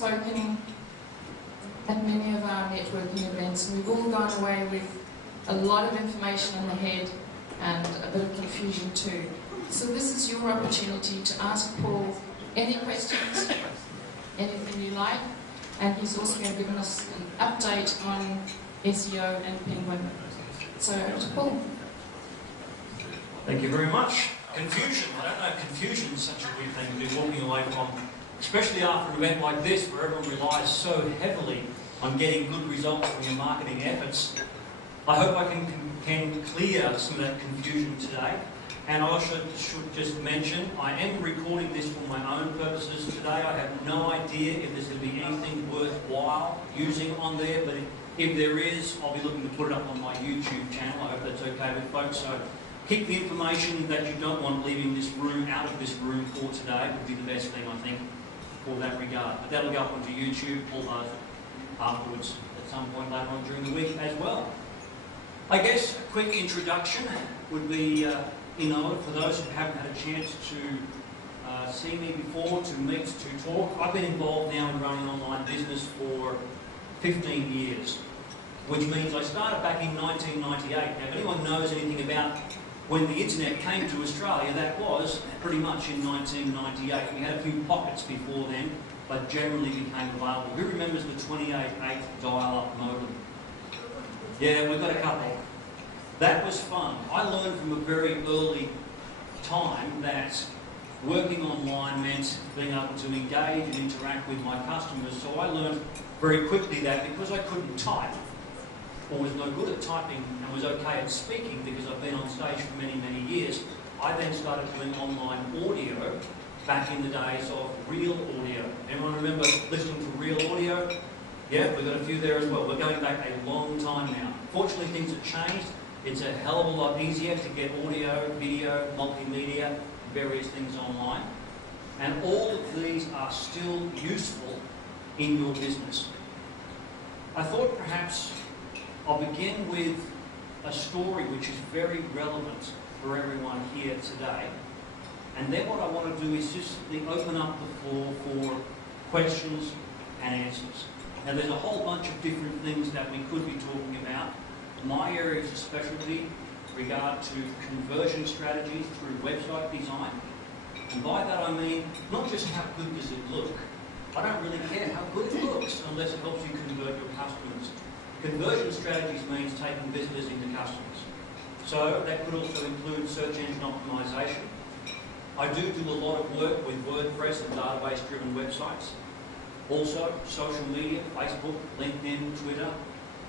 spoken at many of our networking events, and we've all gone away with a lot of information in the head and a bit of confusion too. So this is your opportunity to ask Paul any questions, anything you like, and he's also going to give us an update on SEO and Penguin. So over to Paul. Thank you very much. Confusion. I don't know if confusion is such a weird thing to be walking away from, especially after an event like this where everyone relies so heavily on getting good results from your marketing efforts. I hope I can clear some of that confusion today. And I also should just mention, I am recording this for my own purposes today. I have no idea if there's going to be anything worthwhile using on there, but if there is, I'll be looking to put it up on my YouTube channel. I hope that's okay with folks. So keep the information that you don't want leaving this room, out of this room for today, would be the best thing, I think, for that regard. But that'll go up onto YouTube, all those afterwards at some point later on during the week as well. I guess a quick introduction would be in order for those who haven't had a chance to see me before, to meet, to talk. I've been involved now in running an online business for 15 years, which means I started back in 1998. Now, if anyone knows anything about when the internet came to Australia, that was pretty much in 1998. We had a few pockets before then, but generally became available. Who remembers the 28.8 dial-up modem? Yeah, we've got a couple. That was fun. I learned from a very early time that working online meant being able to engage and interact with my customers. So I learned very quickly that because I couldn't type, or was no good at typing and was okay at speaking because I've been on stage for many, many years, I then started doing online audio back in the days of Real Audio. Everyone remember listening to Real Audio? Yeah, we've got a few there as well. We're going back a long time now. Fortunately, things have changed. It's a hell of a lot easier to get audio, video, multimedia, various things online. And all of these are still useful in your business. I thought perhaps I'll begin with a story which is very relevant for everyone here today. And then what I want to do is just simply open up the floor for questions and answers. Now there's a whole bunch of different things that we could be talking about. My areas of specialty regard to conversion strategies through website design. And by that I mean not just how good does it look. I don't really care how good it looks unless it helps you convert your customers. Conversion strategies means taking visitors into customers. So that could also include search engine optimization. I do a lot of work with WordPress and database-driven websites. Also, social media, Facebook, LinkedIn, Twitter,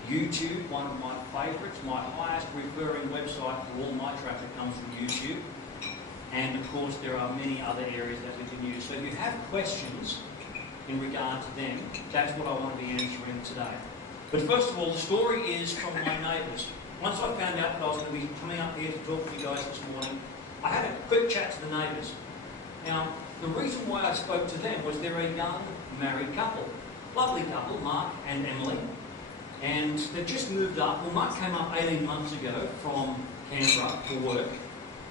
YouTube, one of my favourites. My highest referring website for all my traffic comes from YouTube. And of course, there are many other areas that we can use. So if you have questions in regard to them, that's what I want to be answering today. But first of all, the story is from my neighbours. Once I found out that I was going to be coming up here to talk to you guys this morning, I had a quick chat to the neighbours. Now, the reason why I spoke to them was they're a young married couple. Lovely couple, Mark and Emily. And they've just moved up. Well, Mark came up 18 months ago from Canberra for work.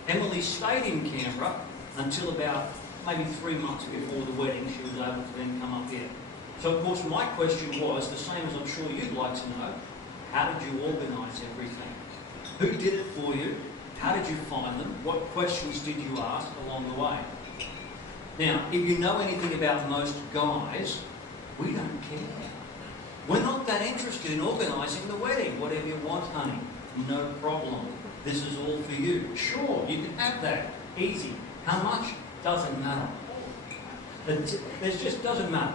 Emily stayed in Canberra until about maybe 3 months before the wedding. She was able to then come up here. So, of course, my question was, the same as I'm sure you'd like to know, how did you organise everything? Who did it for you? How did you find them? What questions did you ask along the way? Now, if you know anything about most guys, we don't care. We're not that interested in organising the wedding. Whatever you want, honey, no problem. This is all for you. Sure, you can have that. Easy. How much? Doesn't matter. It just doesn't matter.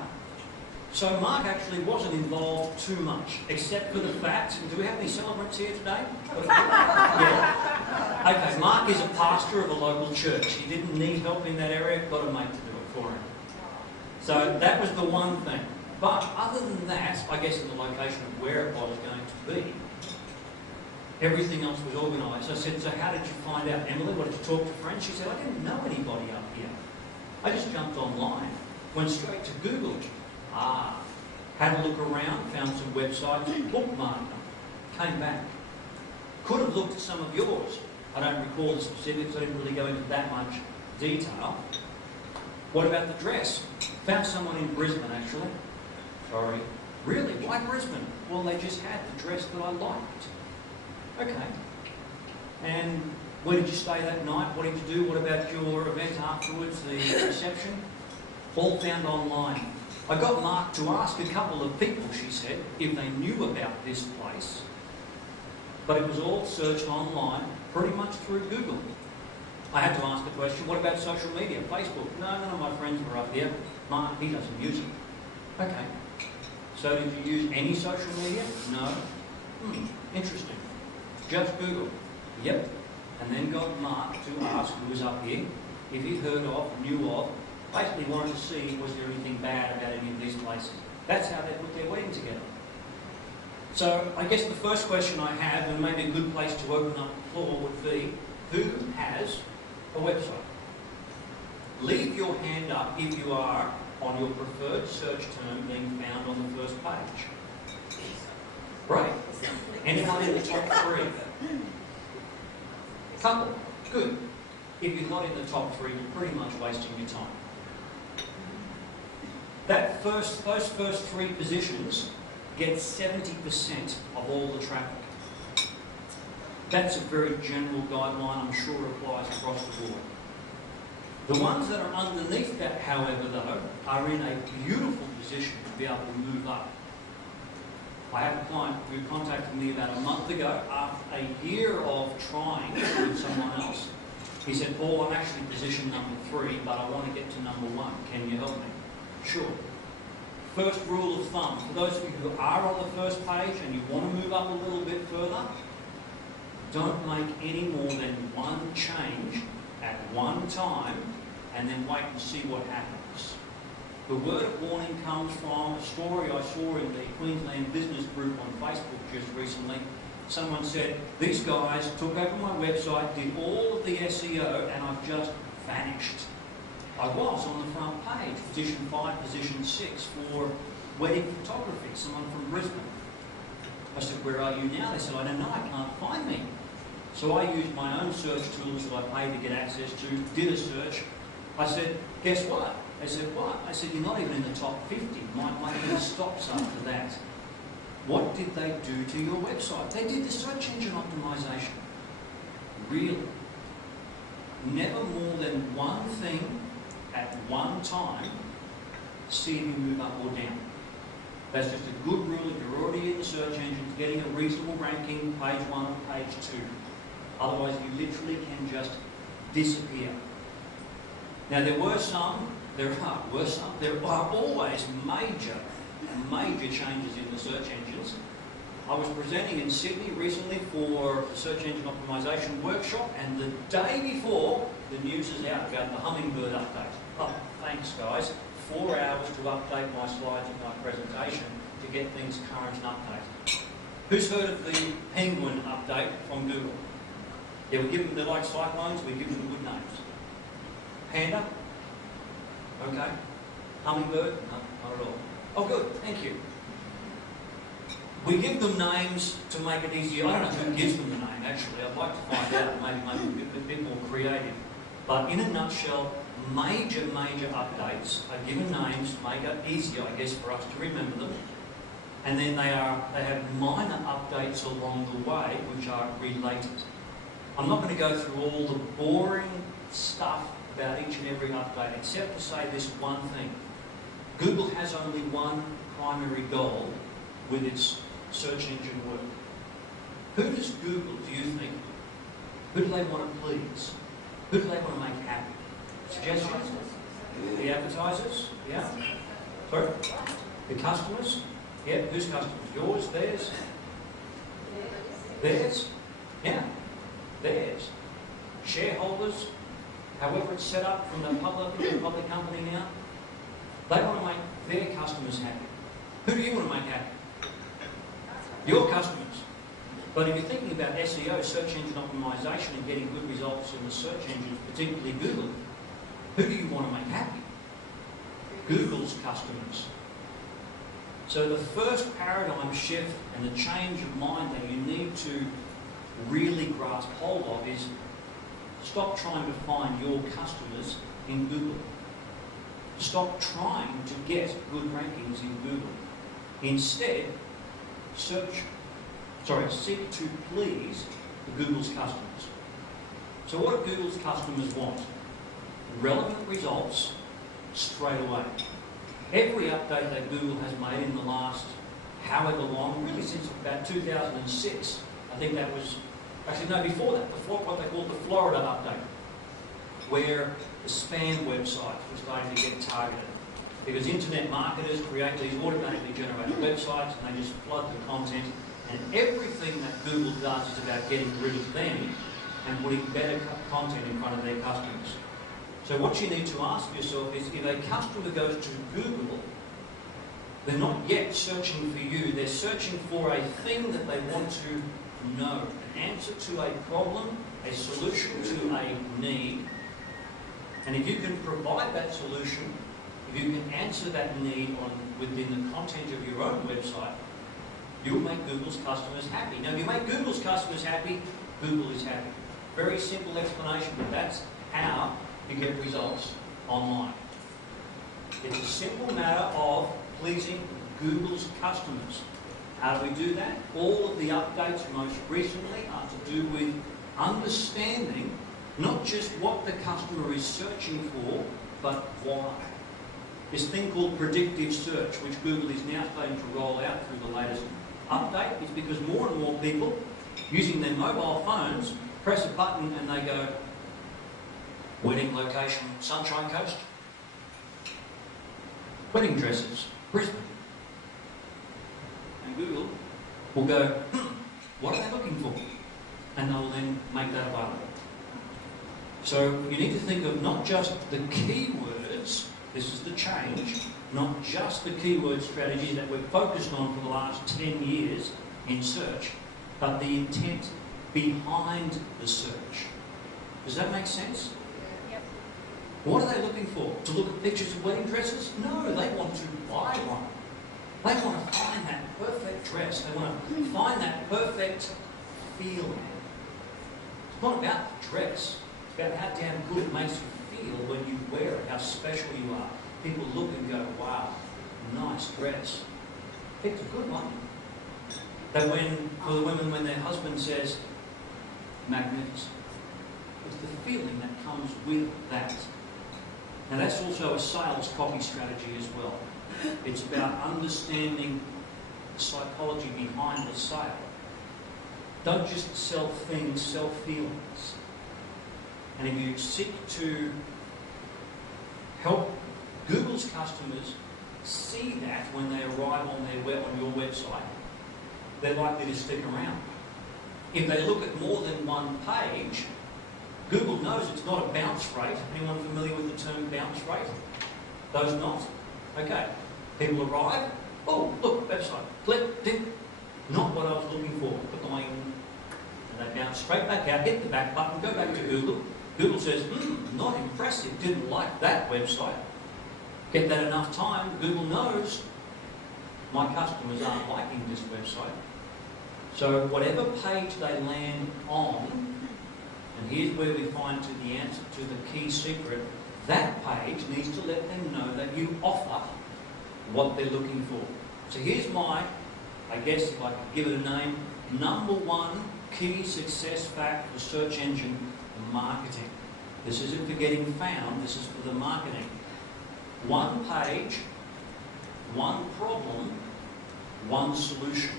So Mark actually wasn't involved too much, except for the fact, do we have any celebrants here today? Yeah. Okay, Mark is a pastor of a local church. He didn't need help in that area, got a mate to do it for him. So that was the one thing. But other than that, I guess in the location of where it was going to be, everything else was organised. I said, so how did you find out, Emily? What, did you talk to friends? She said, I didn't know anybody up here. I just jumped online, went straight to Google. Had a look around, found some websites, bookmarked them, came back. Could have looked at some of yours. I don't recall the specifics, I didn't really go into that much detail. What about the dress? Found someone in Brisbane actually, Sorry. Really? Why Brisbane? Well, they just had the dress that I liked. Okay. And where did you stay that night? What did you do? What about your event afterwards, the reception? All found online. I got Mark to ask a couple of people, she said, if they knew about this place. But it was all searched online, pretty much through Google. I had to ask the question, what about social media, Facebook? No, none of my friends were up there. Mark, he doesn't use it. Okay. So did you use any social media? No. Interesting. Just Google. Yep. And then got Mark to ask who was up here if he'd heard of, knew of, basically wanted to see was there anything bad about any of these places. That's how they put their wedding together. So I guess the first question I have, and maybe a good place to open up the floor, would be, who has a website? Leave your hand up if you are on your preferred search term being found on the first page. Right. Anyone in the top three? Couple. Good. If you're not in the top three, you're pretty much wasting your time. Those first three positions get 70% of all the traffic. That's a very general guideline, I'm sure applies across the board. The ones that are underneath that, however, though, are in a beautiful position to be able to move up. I have a client who contacted me about a month ago after a year of trying with someone else. He said, Paul, I'm actually position number 3, but I want to get to number 1. Can you help me? Sure. First rule of thumb, for those of you who are on the first page and you want to move up a little bit further, don't make any more than one change at one time and then wait and see what happens. The word of warning comes from a story I saw in the Queensland Business Group on Facebook just recently. Someone said, these guys took over my website, did all of the SEO, and I've just vanished. I was on the front page, position 5, position 6, for wedding photography, someone from Brisbane. I said, where are you now? They said, I don't know, I can't find me. So I used my own search tools that I paid to get access to, did a search. I said, guess what? They said, what? I said, you're not even in the top 50. Might even stops after that. What did they do to your website? They did the search engine optimization. Really? Never more than one thing at one time, see if you move up or down. That's just a good rule if you're already in the search engine, getting a reasonable ranking, page 1 or page 2. Otherwise, you literally can just disappear. Now, there are always major changes in the search engines. I was presenting in Sydney recently for a search engine optimization workshop, and the day before, the news is out about the Hummingbird update. Oh, thanks guys. 4 hours to update my slides and my presentation to get things current and updated. Who's heard of the Penguin update from Google? Yeah, we give them, they're like cyclones, we give them good names. Panda? Okay. Hummingbird? No, not at all. Oh, good, thank you. We give them names to make it easier. I don't know who gives them the name, actually. I'd like to find out, maybe a bit more creative. But in a nutshell, major updates are given names to make it easier, I guess, for us to remember them. And then they have minor updates along the way which are related. I'm not going to go through all the boring stuff about each and every update, except to say this one thing. Google has only one primary goal with its search engine work. Who does Google, do you think, who do they want to please? Who do they want to make happy? Suggestions? The advertisers? Yeah? Sorry? The customers? Yeah, whose customers? Yours? Theirs? Theirs? Yeah. Theirs. Shareholders? However it's set up from the public company now, they want to make their customers happy. Who do you want to make happy? Your customers. But if you're thinking about SEO, search engine optimization, and getting good results in the search engines, particularly Google, who do you want to make happy? Google's customers. So the first paradigm shift and the change of mind that you need to really grasp hold of is stop trying to find your customers in Google. Stop trying to get good rankings in Google. Instead, seek to please Google's customers. So what do Google's customers want? Relevant results straight away. Every update that Google has made in the last however long, really since about 2006, I think that was, actually no, before that, before what they called the Florida update, where the spam websites were starting to get targeted. Because internet marketers create these automatically generated websites and they just flood the content, and everything that Google does is about getting rid of them and putting better content in front of their customers. So what you need to ask yourself is, if a customer goes to Google, they're not yet searching for you, they're searching for a thing that they want to know, an answer to a problem, a solution to a need. And if you can provide that solution, if you can answer that need within the content of your own website, you'll make Google's customers happy. Now, if you make Google's customers happy, Google is happy. Very simple explanation, but that's how you get results online. It's a simple matter of pleasing Google's customers. How do we do that? All of the updates most recently are to do with understanding not just what the customer is searching for, but why. This thing called predictive search, which Google is now starting to roll out through the latest update, is because more and more people using their mobile phones press a button and they go, wedding location, Sunshine Coast, wedding dresses, Brisbane. And Google will go, what are they looking for? And they'll then make that available. So you need to think of not just the keywords, this is the change, not just the keyword strategy that we've focused on for the last 10 years in search, but the intent behind the search. Does that make sense? Yep. What are they looking for? To look at pictures of wedding dresses? No, they want to buy one. They want to find that perfect dress. They want to find that perfect feeling. It's not about the dress. It's about how damn good it makes you feel when you wear it, how special you are. People look and go, wow, nice dress. Picked a good one. That for the women, when their husband says, magnificent. It's the feeling that comes with that. Now that's also a sales copy strategy as well. It's about understanding the psychology behind the sale. Don't just sell things, sell feelings. And if you seek to help Google's customers see that when they arrive on your website, they're likely to stick around. If they look at more than one page, Google knows it's not a bounce rate. Anyone familiar with the term bounce rate? Those not? Okay. People arrive. Oh, look, website. Click, dip. Not what I was looking for. And they bounce straight back out, hit the back button, go back to Google. Google says, not impressive, didn't like that website. Get that enough time, Google knows my customers aren't liking this website. So whatever page they land on, and here's where we find to the answer to the key secret, that page needs to let them know that you offer what they're looking for. So here's my, I guess if I could give it a name, number one key success fact for search engine marketing. This isn't for getting found, this is for the marketing. One page, one problem, one solution.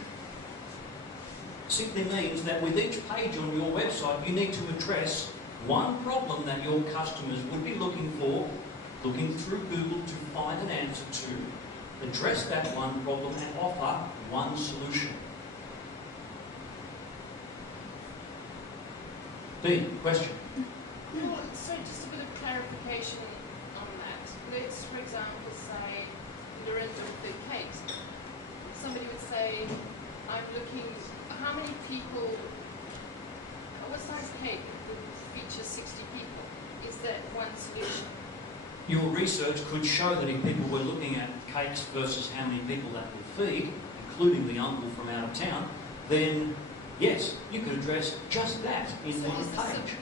Simply means that with each page on your website, you need to address one problem that your customers would be looking for, looking through Google to find an answer to, address that one problem and offer one solution. B, question? So just a bit of clarification on that. Let's, for example, say you're into the cakes. Somebody would say, I'm looking, how many people, what size cake would feature 60 people? Is that one solution? Your research could show that if people were looking at cakes versus how many people that would feed, including the uncle from out of town, then yes, you could address just that in one page.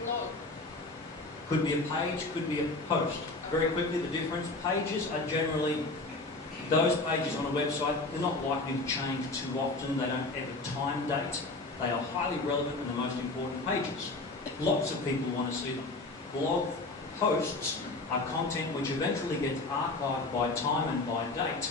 Could be a page, could be a post. Very quickly, the difference. Pages are generally Those pages on a website, they're not likely to change too often. They don't ever time date. They are highly relevant and the most important pages. Lots of people want to see them. Blog posts are content which eventually gets archived by time and by date,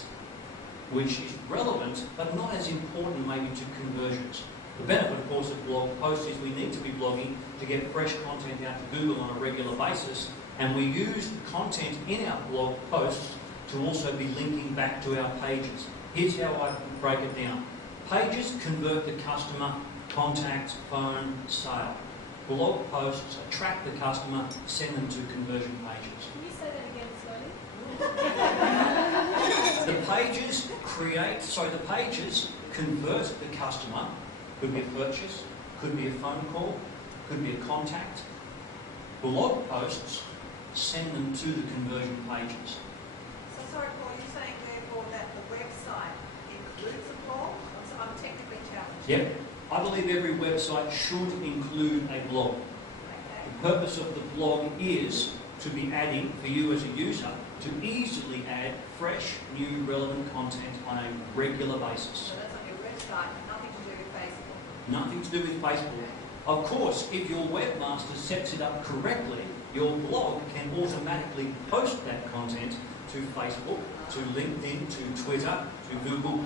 which is relevant but not as important maybe to conversions. The benefit, of course, of blog posts is we need to be blogging to get fresh content out to Google on a regular basis, and we use the content in our blog posts to also be linking back to our pages. Here's how I break it down. Pages convert the customer, contact, phone, sale. Blog posts attract the customer, send them to conversion pages. Can you say that again slowly? The pages convert the customer. Could be a purchase, could be a phone call, could be a contact. Blog posts send them to the conversion pages. So sorry, Paul, you're saying therefore that the website includes a blog? I'm technically challenged. Yep. I believe every website should include a blog. Okay. The purpose of the blog is to be adding, for you as a user, to easily add fresh, new, relevant content on a regular basis. So that's on your website, nothing to do with Facebook. Nothing to do with Facebook. Of course, if your webmaster sets it up correctly, your blog can automatically post that content to Facebook, to LinkedIn, to Twitter, to Google+,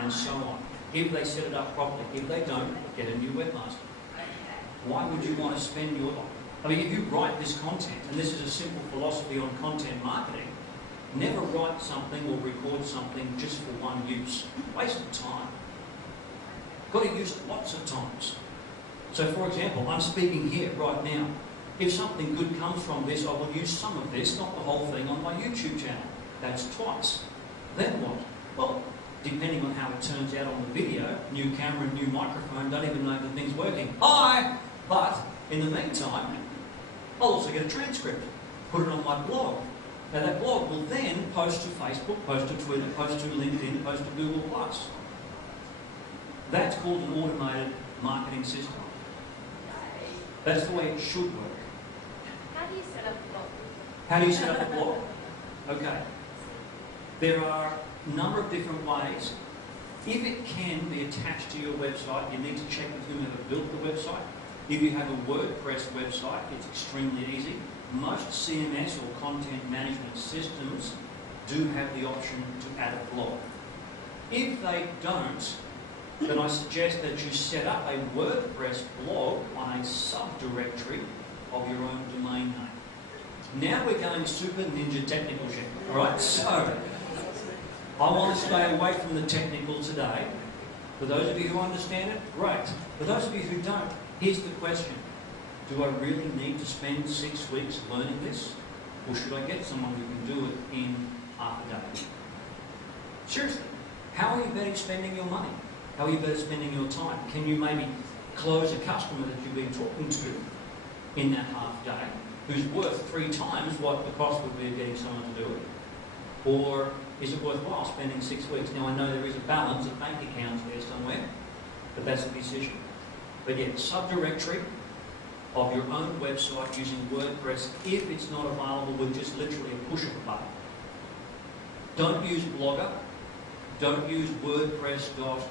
and so on. If they set it up properly. If they don't, get a new webmaster. Why would you want to spend your... I mean, if you write this content, and this is a simple philosophy on content marketing, never write something or record something just for one use. Waste of time. Got to use it lots of times. So, for example, I'm speaking here right now. If something good comes from this, I will use some of this, not the whole thing, on my YouTube channel. That's twice. Then what? Well, depending on how it turns out on the video, new camera, new microphone, don't even know the thing's working. Hi! But, in the meantime, I'll also get a transcript, put it on my blog. Now that blog will then post to Facebook, post to Twitter, post to LinkedIn, post to Google+. That's called an automated marketing system. That's the way it should work. How do you set up a blog? How do you set up a blog? Okay. There are a number of different ways. If it can be attached to your website, you need to check with whomever built the website. If you have a WordPress website, it's extremely easy. Most CMS or content management systems do have the option to add a blog. If they don't, then I suggest that you set up a WordPress blog on a subdirectory of your own domain name. Now we're going super ninja technical shit, alright? So, I want to stay away from the technical today. For those of you who understand it, great. For those of you who don't, here's the question. Do I really need to spend 6 weeks learning this? Or should I get someone who can do it in half a day? Seriously, how are you better spending your money? How are you better spending your time? Can you maybe close a customer that you've been talking to in that half day who's worth 3 times what the cost would be of getting someone to do it? Or is it worthwhile spending 6 weeks? Now I know there is a balance of bank accounts there somewhere, but that's a decision. But yeah, subdirectory of your own website using WordPress, if it's not available with just literally a push of a button. Don't use Blogger. Don't use WordPress.org,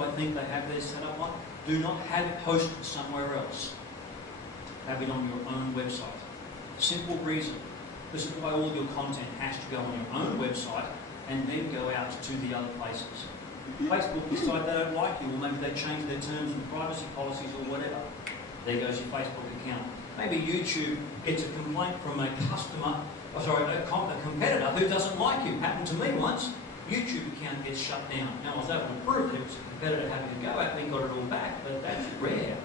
I think they have their set up on. Do not have it hosted somewhere else. Have it on your own website. Simple reason. This is why all your content has to go on your own website and then go out to the other places. Facebook decide they don't like you, or maybe they change their terms and privacy policies or whatever. There goes your Facebook account. Maybe YouTube gets a complaint from a customer, a competitor who doesn't like you. Happened to me once. YouTube account gets shut down. Now I was able to prove that it was a competitor having to go at me, got it all back, but that's rare.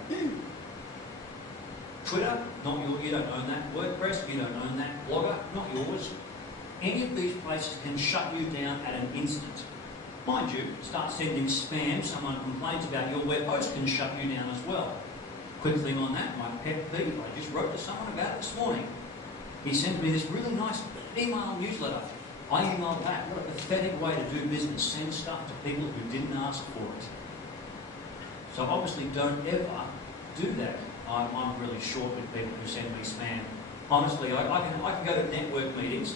Twitter, not your, you don't own that. WordPress, you don't own that. Blogger, not yours. Any of these places can shut you down at an instant. Mind you, start sending spam, someone complains about your web host can shut you down as well. Quick thing on that, my pet peeve, I just wrote to someone about it this morning. He sent me this really nice email newsletter. I emailed back. What a pathetic way to do business. Send stuff to people who didn't ask for it. So obviously don't ever do that. I'm really short with people who send me spam. Honestly, I can go to network meetings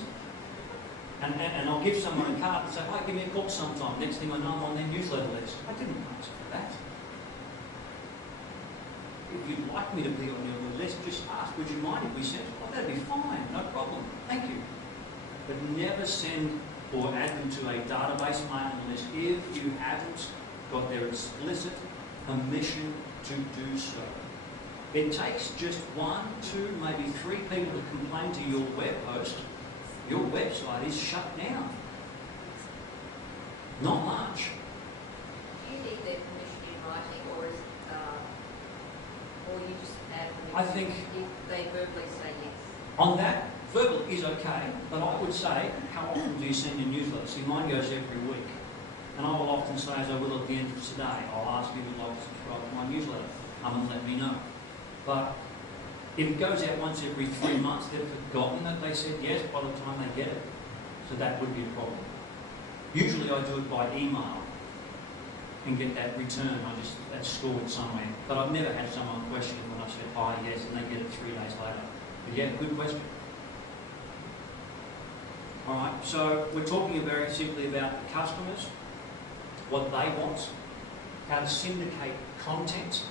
And I'll give someone a card and say, "Hi, give me a call sometime." Next thing I know, I'm on their newsletter list. I didn't ask for that. If you'd like me to be on your list, just ask, "Would you mind if we sent it?" Oh, that'd be fine, no problem. Thank you. But never send or add them to a database mailing list if you haven't got their explicit permission to do so. It takes just 1, 2, maybe 3 people to complain to your web host. Your website is shut down. Not much. Do you need their permission in writing, or is or you just add permission I think if they verbally say yes? on that, verbal is okay, but I would say, how often do you send your newsletter? See, mine goes every week. And I will often say, as I will at the end of today, I'll ask if you'd like to subscribe to my newsletter. Come and let me know. But if it goes out once every 3 months, they've forgotten that they said yes by the time they get it. So that would be a problem. Usually I do it by email and get that return. That's stored somewhere. But I've never had someone question it when I've said, "Hi, yes," and they get it 3 days later. But yeah, good question. All right, so we're talking very simply about the customers, what they want, how to syndicate content,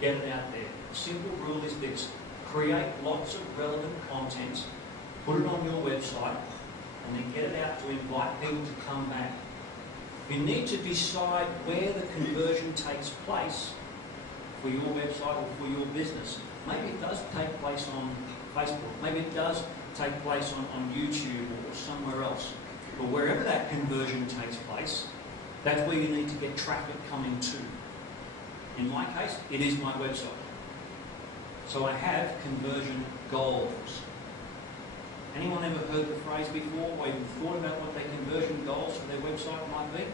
get it out there. The simple rule is this: create lots of relevant content, put it on your website, and then get it out to invite people to come back. You need to decide where the conversion takes place for your website or for your business. Maybe it does take place on Facebook. Maybe it does take place on YouTube or somewhere else. But wherever that conversion takes place, that's where you need to get traffic coming to. In my case, it is my website. So I have conversion goals. Anyone ever heard the phrase before, or even thought about what their conversion goals for their website might be?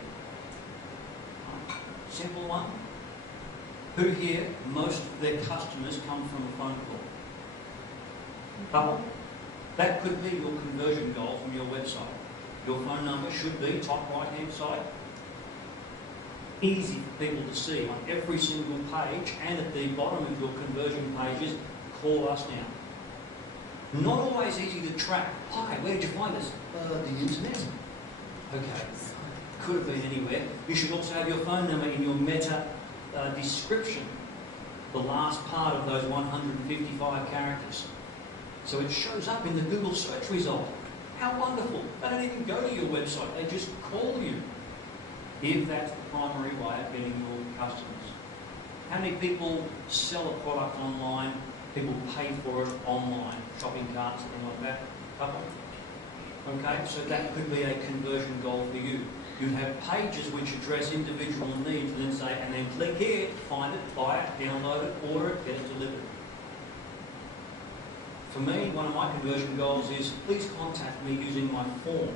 Simple one. Who here, most of their customers come from a phone call? Couple. That could be your conversion goal from your website. Your phone number should be top right-hand side. Easy for people to see on every single page, and at the bottom of your conversion pages, call us now. Not always easy to track. Hi, where did you find us? The internet. Okay, could have been anywhere. You should also have your phone number in your meta description, the last part of those 155 characters. So it shows up in the Google search result. How wonderful. They don't even go to your website, they just call you. If that's the primary way of getting your customers. How many people sell a product online? People pay for it online, shopping carts, things like that. Couple. Okay, so that could be a conversion goal for you. You'd have pages which address individual needs, and then say, and then click here, find it, buy it, download it, order it, get it delivered. For me, one of my conversion goals is, please contact me using my form.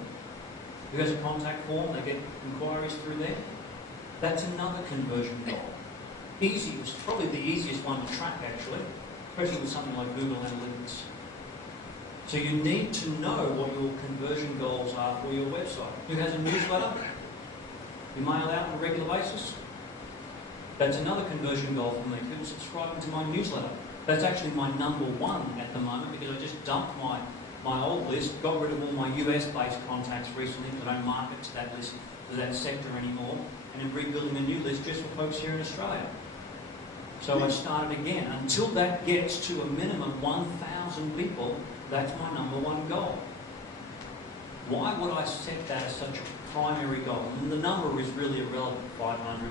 Who has a contact form? They get inquiries through there. That's another conversion goal. Easiest, probably the easiest one to track actually, especially with something like Google Analytics. So you need to know what your conversion goals are for your website. Who has a newsletter? You mail out on a regular basis? That's another conversion goal for me. People subscribing to my newsletter. That's actually my number one at the moment, because I just dumped my old list, got rid of all my US-based contacts recently, because I don't market to that list, to that sector anymore, and I'm rebuilding a new list just for folks here in Australia. So I started again. Until that gets to a minimum 1,000 people, that's my number one goal. Why would I set that as such a primary goal? And the number is really irrelevant, 500,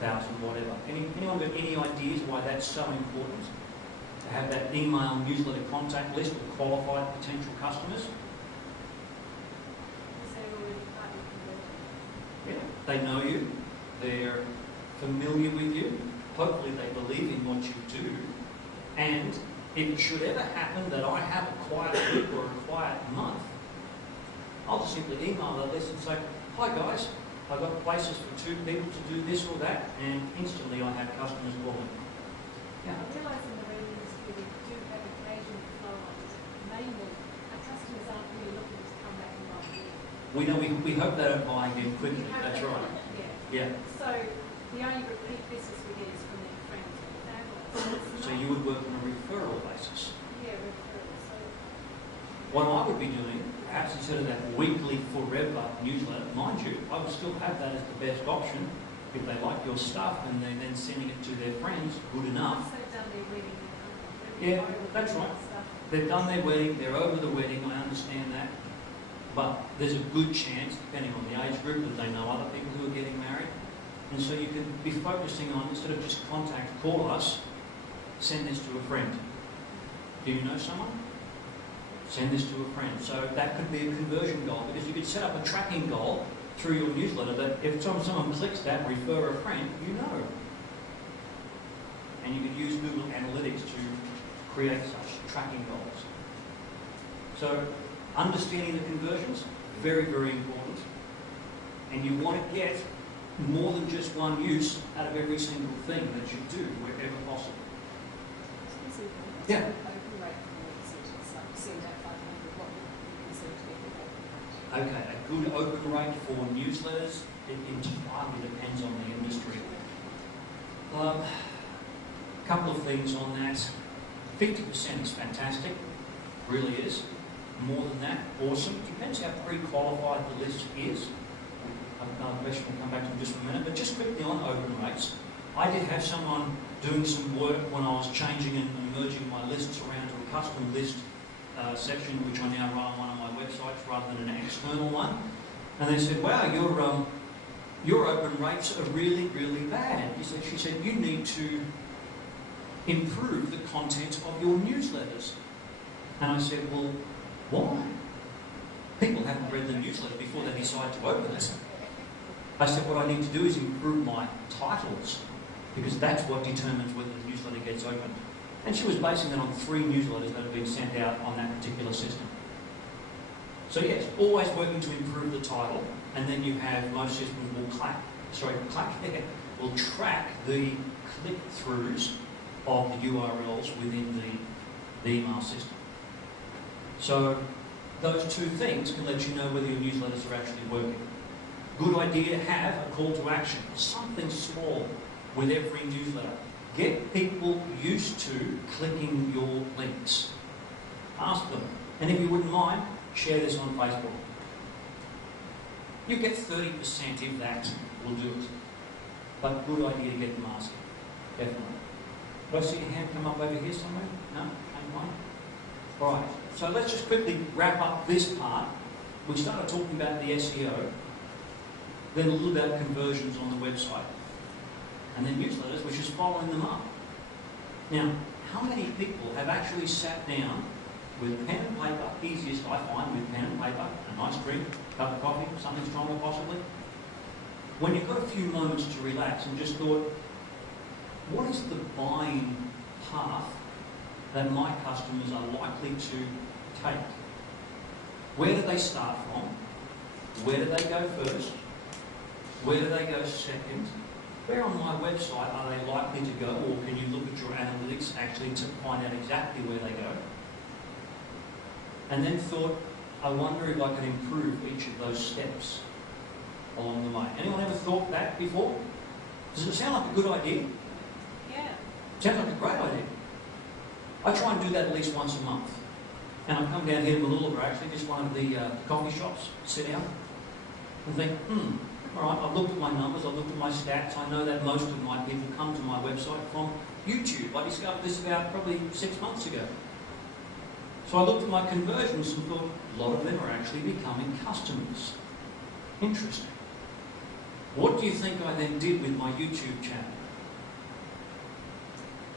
1,000, whatever. Anyone got any ideas why that's so important? To have that email newsletter contact list of qualified potential customers? Yeah, they know you, they're familiar with you, hopefully they believe in what you do, and if it should ever happen that I have a quiet week or a quiet month, I'll just simply email that list and say, hi guys, I've got places for 2 people to do this or that, and instantly I have customers calling. Yeah. I realise in the reading industry we do have occasional flow-ons. Mainly, our customers aren't really looking to come back and buy again. We hope they don't buy again quickly, that's right. Yeah. Yeah. So the only repeat business we get is from their friends and family. So you would work on a referral basis. Yeah, referrals. So What I would be doing, perhaps instead of that weekly forever newsletter, mind you, I would still have that as the best option. If they like your stuff and they're then sending it to their friends, good enough. Also done their wedding. Yeah, that's right. They've done their wedding, they're over the wedding, I understand that. But there's a good chance, depending on the age group, that they know other people who are getting married. And so you could be focusing on, instead of just call us, send this to a friend. Do you know someone? Send this to a friend. So that could be a conversion goal, because you could set up a tracking goal through your newsletter that if someone clicks that, refer a friend, you know. And you could use Google Analytics to create such tracking goals. So understanding the conversions, very, very important. And you want to get more than just one use out of every single thing that you do, wherever possible. Yeah. Okay, a good open rate for newsletters, it entirely depends on the industry. Couple of things on that. 50% is fantastic, really is. More than that, awesome. Depends how pre-qualified the list is. Another question will come back to in just a minute, but just quickly on open rates. I did have someone doing some work when I was changing and merging my lists around to a custom list section, which I now run on one of my websites rather than an external one. And they said, wow, your open rates are really, really bad. She said, you need to improve the content of your newsletters. And I said, well, why? People haven't read the newsletter before they decide to open it. I said, what I need to do is improve my titles, because that's what determines whether the newsletter gets opened. And she was basing that on 3 newsletters that have been sent out on that particular system. So yes, always working to improve the title, and then you have most systems will will track the click-throughs of the URLs within the email system. So those 2 things can let you know whether your newsletters are actually working. Good idea to have a call to action, something small with every newsletter. Get people used to clicking your links. Ask them. And if you wouldn't mind, share this on Facebook. You get 30% if that will do it. But good idea to get them asking. Definitely. Do I see your hand come up over here somewhere? No? Ain't mine? Alright, so let's just quickly wrap up this part. We started talking about the SEO, then a little about conversions on the website, and then newsletters, which is following them up. Now, how many people have actually sat down with pen and paper, easiest I find with pen and paper, a nice drink, a cup of coffee, something stronger possibly, when you've got a few moments to relax and just thought, what is the buying path that my customers are likely to take? Where do they start from? Where do they go first? Where do they go second? Where on my website are they likely to go, or can you look at your analytics actually to find out exactly where they go? And then thought, I wonder if I can improve each of those steps along the way. Anyone ever thought that before? Does it sound like a good idea? Yeah. Sounds like a great idea. I try and do that at least once a month. And I come down here to Manullabra, actually, just one of the coffee shops, sit down and think, all right, I've looked at my numbers, I've looked at my stats, I know that most of my people come to my website from YouTube. I discovered this about probably 6 months ago. So I looked at my conversions and thought, a lot of them are actually becoming customers. Interesting. What do you think I then did with my YouTube channel?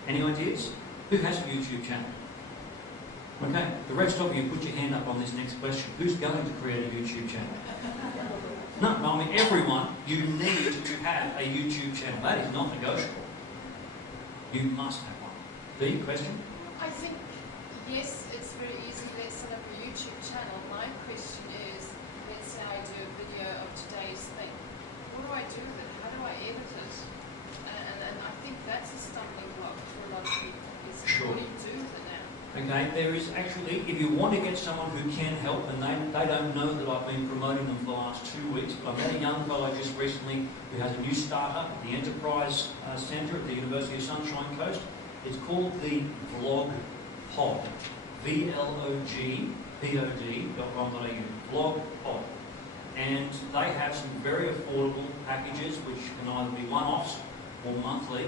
Any ideas? Who has a YouTube channel? Okay, the rest of you put your hand up on this next question. Who's going to create a YouTube channel? No, I mean everyone, you need to have a YouTube channel. That is not negotiable. You must have one. The question? I think, yes, it's very easy. Let's set up a YouTube channel. My question is, let's say I do a video of today's thing. What do I do with it? How do I edit it? And I think that's a stumbling block for a lot of people. Is Sure. What do you do with it now? Okay, there is actually, if you want to get someone who can help, and they don't know that I've been promoting them for the last 2 weeks, but I met a young fellow just recently who has a new startup at the Enterprise Centre at the University of Sunshine Coast. It's called the Vlog Pod, VLOG pod.com.au, blog pod. And they have some very affordable packages which can either be one-offs or monthly,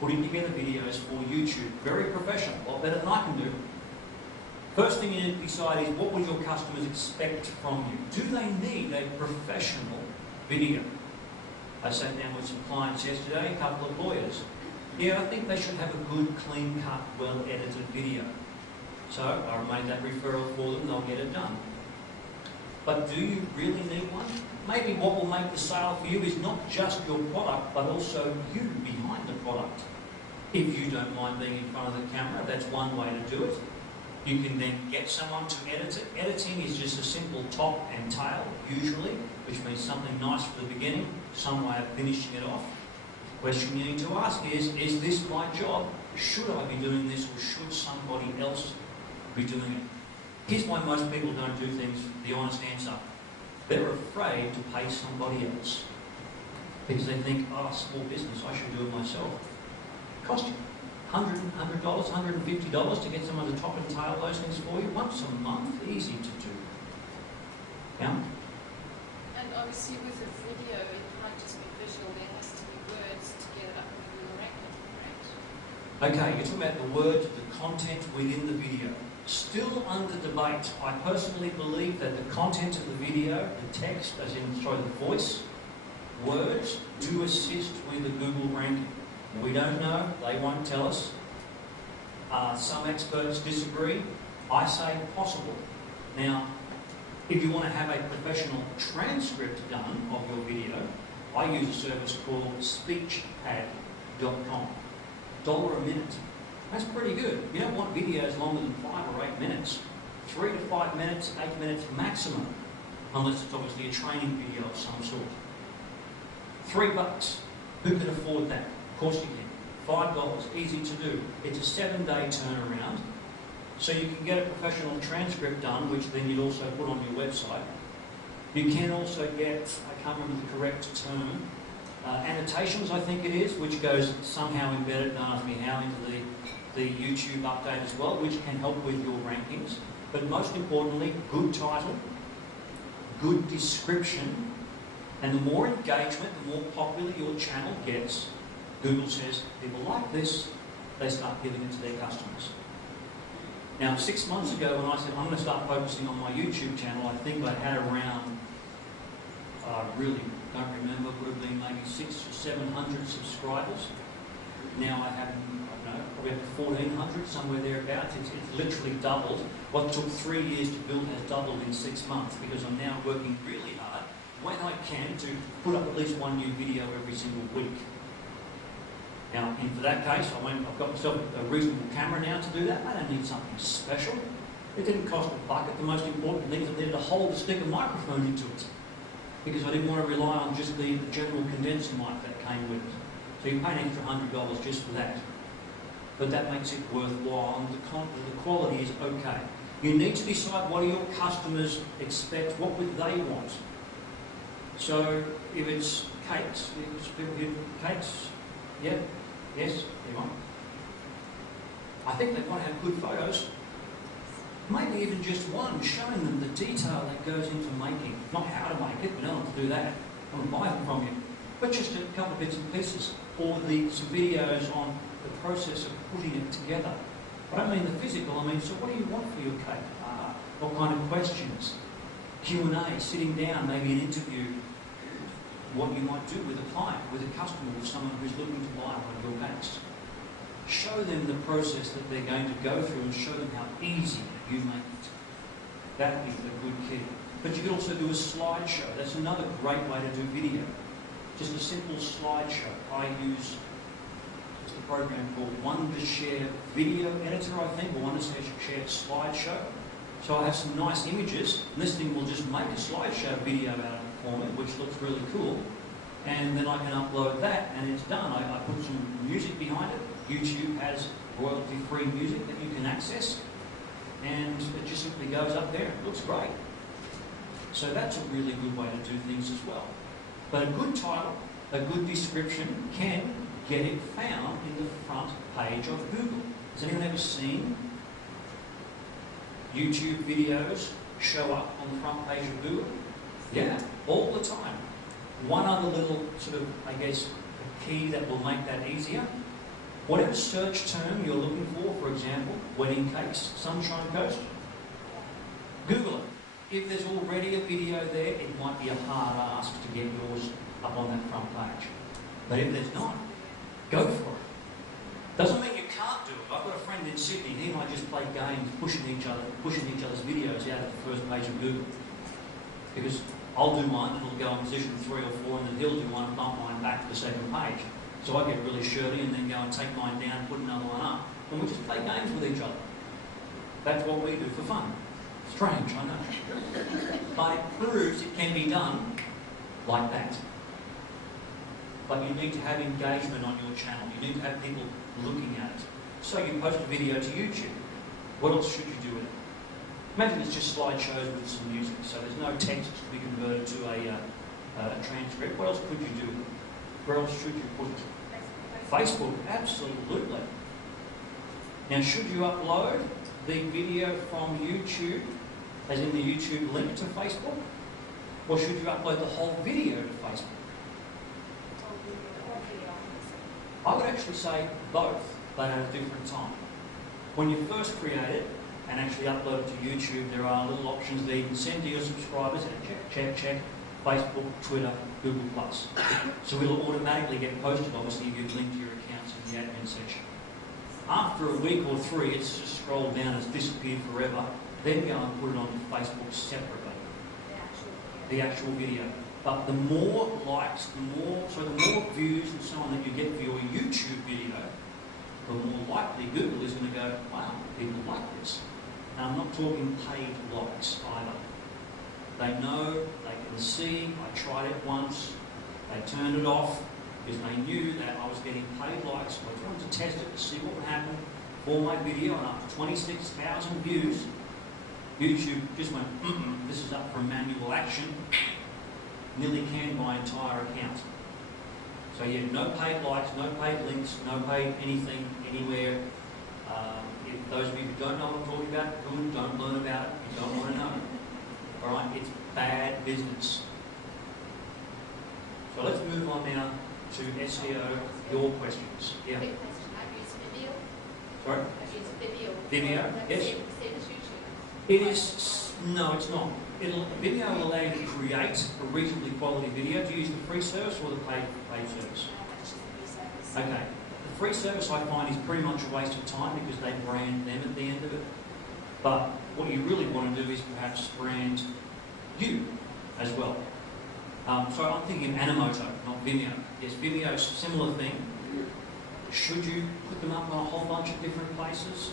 putting together videos for YouTube. Very professional, a lot better than I can do. First thing you need to decide is what will your customers expect from you? Do they need a professional video? I sat down with some clients yesterday, a couple of lawyers. Yeah, I think they should have a good, clean-cut, well-edited video. So I made that referral for them, they'll get it done. But do you really need one? Maybe what will make the sale for you is not just your product, but also you behind the product. If you don't mind being in front of the camera, that's one way to do it. You can then get someone to edit it. Editing is just a simple top and tail, usually, which means something nice for the beginning, some way of finishing it off. The question you need to ask is this my job? Should I be doing this, or should somebody else be doing it? Here's why most people don't do things, the honest answer. They're afraid to pay somebody else. Because they think, oh, small business, I should do it myself. It costs you $100, $150 to get someone to top and tail those things for you once a month. Easy to do. Yeah? And obviously with a video, it can't just be visual, there has to be words to get it up in the Google ranking, correct? Okay, you're talking about the words, the content within the video. Still under debate. I personally believe that the content of the video, the text, as in, the voice, words, do assist with the Google ranking. We don't know, they won't tell us. Some experts disagree. I say possible. Now, if you want to have a professional transcript done of your video, I use a service called speechpad.com. $1 a minute. That's pretty good. You don't want videos longer than 5 or 8 minutes. 3 to 5 minutes, 8 minutes maximum, unless it's obviously a training video of some sort. $3. Who can afford that? Of course you can. $5, easy to do. It's a 7-day turnaround. So you can get a professional transcript done, which then you'd also put on your website. You can also get, I can't remember the correct term, annotations, I think it is, which goes somehow embedded, don't ask me how, into the YouTube update as well, which can help with your rankings. But most importantly, good title, good description, and the more engagement, the more popular your channel gets. Google says, people like this, they start giving it to their customers. Now, 6 months ago when I said, I'm going to start focusing on my YouTube channel, I think I had around, really don't remember, would have been maybe 600 or 700 subscribers. Now I have, I don't know, probably up to 1,400, somewhere thereabouts. It's literally doubled. What took 3 years to build has doubled in 6 months, because I'm now working really hard, when I can, to put up at least one new video every single week. Now, and for that case, I've got myself a reasonable camera now to do that. I don't need something special. It didn't cost a bucket. The most important thing is I needed to hold the stick of microphone into it, because I didn't want to rely on just the general condenser mic that came with it. So you pay an extra $100 just for that. But that makes it worthwhile, and the quality is okay. You need to decide what do your customers expect, what would they want. So if it's cakes, cakes, yeah, yes, they want. I think they want to have good photos. Maybe even just one, showing them the detail that goes into making. Not how to make it, we don't want to do that. I want to buy them from you. But just a couple of bits and pieces. Or some videos on the process of putting it together. I don't mean the physical, I mean, so what do you want for your cake? What kind of questions? Q&A, sitting down, maybe an interview. What you might do with a client, with a customer, with someone who's looking to buy one of your cakes. Show them the process that they're going to go through and show them how easy you make it. That is the good key. But you can also do a slideshow. That's another great way to do video. Just a simple slideshow. I use a program called Wondershare Video Editor, I think, or Wondershare Slideshow. So I have some nice images, and this thing will just make a slideshow video out of it for me, which looks really cool. And then I can upload that, and it's done. I put some music behind it. YouTube has royalty-free music that you can access, and it just simply goes up there. It looks great. So that's a really good way to do things as well. But a good title, a good description can get it found in the front page of Google. Has anyone ever seen YouTube videos show up on the front page of Google? Yeah, all the time. One other little sort of, I guess, key that will make that easier. Whatever search term you're looking for example, wedding cakes, Sunshine Coast, Google it. If there's already a video there, it might be a hard ask to get yours up on that front page. But if there's not, go for it. Doesn't mean you can't do it. I've got a friend in Sydney, he and I just play games pushing each other's videos out of the first page of Google. Because I'll do one, it'll go on position 3 or 4, and then he'll do one and bump mine back to the second page. So I get really shirty and then go and take mine down and put another one up. And we just play games with each other. That's what we do for fun. Strange, I know. But it proves it can be done like that. But you need to have engagement on your channel. You need to have people looking at it. So you post a video to YouTube. What else should you do with it? Imagine it's just slideshows with some music, so there's no text to be converted to a transcript. What else could you do with it? Where else should you put it? Facebook, absolutely. Now, should you upload the video from YouTube, as in the YouTube link to Facebook? Or should you upload the whole video to Facebook? I would actually say both, but at a different time. When you first create it and actually upload it to YouTube, there are little options there you can send to your subscribers and check, Facebook, Twitter, Google+. So it'll automatically get posted, obviously, if you've linked to your accounts in the admin section. After a week or 3, it's just scrolled down, it's disappeared forever. Then go and put it on Facebook separately. The actual video. But the more likes, the more views and so on that you get for your YouTube video, the more likely Google is going to go, wow, people like this. Now, I'm not talking paid likes either. They know, they can see, I tried it once, they turned it off because they knew that I was getting paid likes. So I wanted to test it to see what would happen for my video, and after 26,000 views, YouTube just went, this is up for manual action. Nearly canned my entire account. So yeah, no paid likes, no paid links, no paid anything, anywhere. If those of you who don't know what I'm talking about, good, don't learn about it, you don't want to know. Alright, it's bad business. So let's move on now to SEO, your questions. Yeah. Quick question. I've used Vimeo. Sorry? I've used Vimeo. Vimeo, yes. Same as YouTube. It is, no it's not. Vimeo will allow you to create a reasonably quality video. Do you use the free service or the paid service? Okay. The free service I find is pretty much a waste of time because they brand them at the end of it. But what you really want to do is perhaps brand you as well. So I'm thinking Animoto, not Vimeo. Yes, Vimeo's a similar thing. Should you put them up on a whole bunch of different places?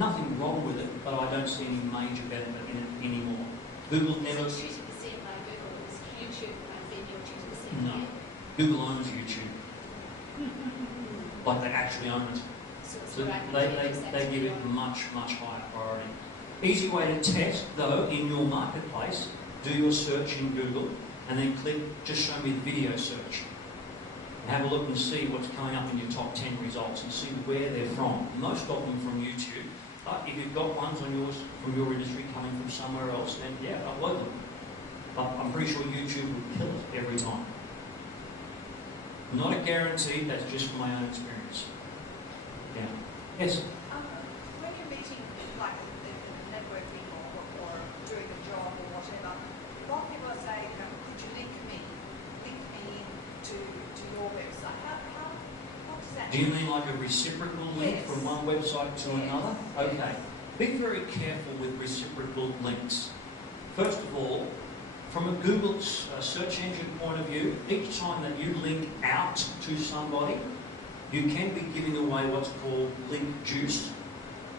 Nothing wrong with it, but I don't see any major benefit in it anymore. Google never... It's choosing the same by Google as YouTube and Vimeo choosing the same No. way. Google owns YouTube. Like they actually own it. So they give it much higher priority. Easy way to test, though, in your marketplace, do your search in Google and then click, just show me the video search. And have a look and see what's coming up in your top 10 results and see where they're from. Most of them from YouTube. But if you've got ones on yours from your industry coming from somewhere else, then yeah, upload them. But I'm pretty sure YouTube would kill it every time. Not a guarantee, that's just from my own experience. Yeah. Yes? When you're meeting, like in networking or doing a job or whatever, a lot of people are saying, could you link me to your website? What does that Do you mean like a reciprocal link Yes. from one website to Yes. another? Okay. Be very careful with reciprocal links. First of all, from a Google search engine point of view, each time that you link out to somebody, you can be giving away what's called link juice,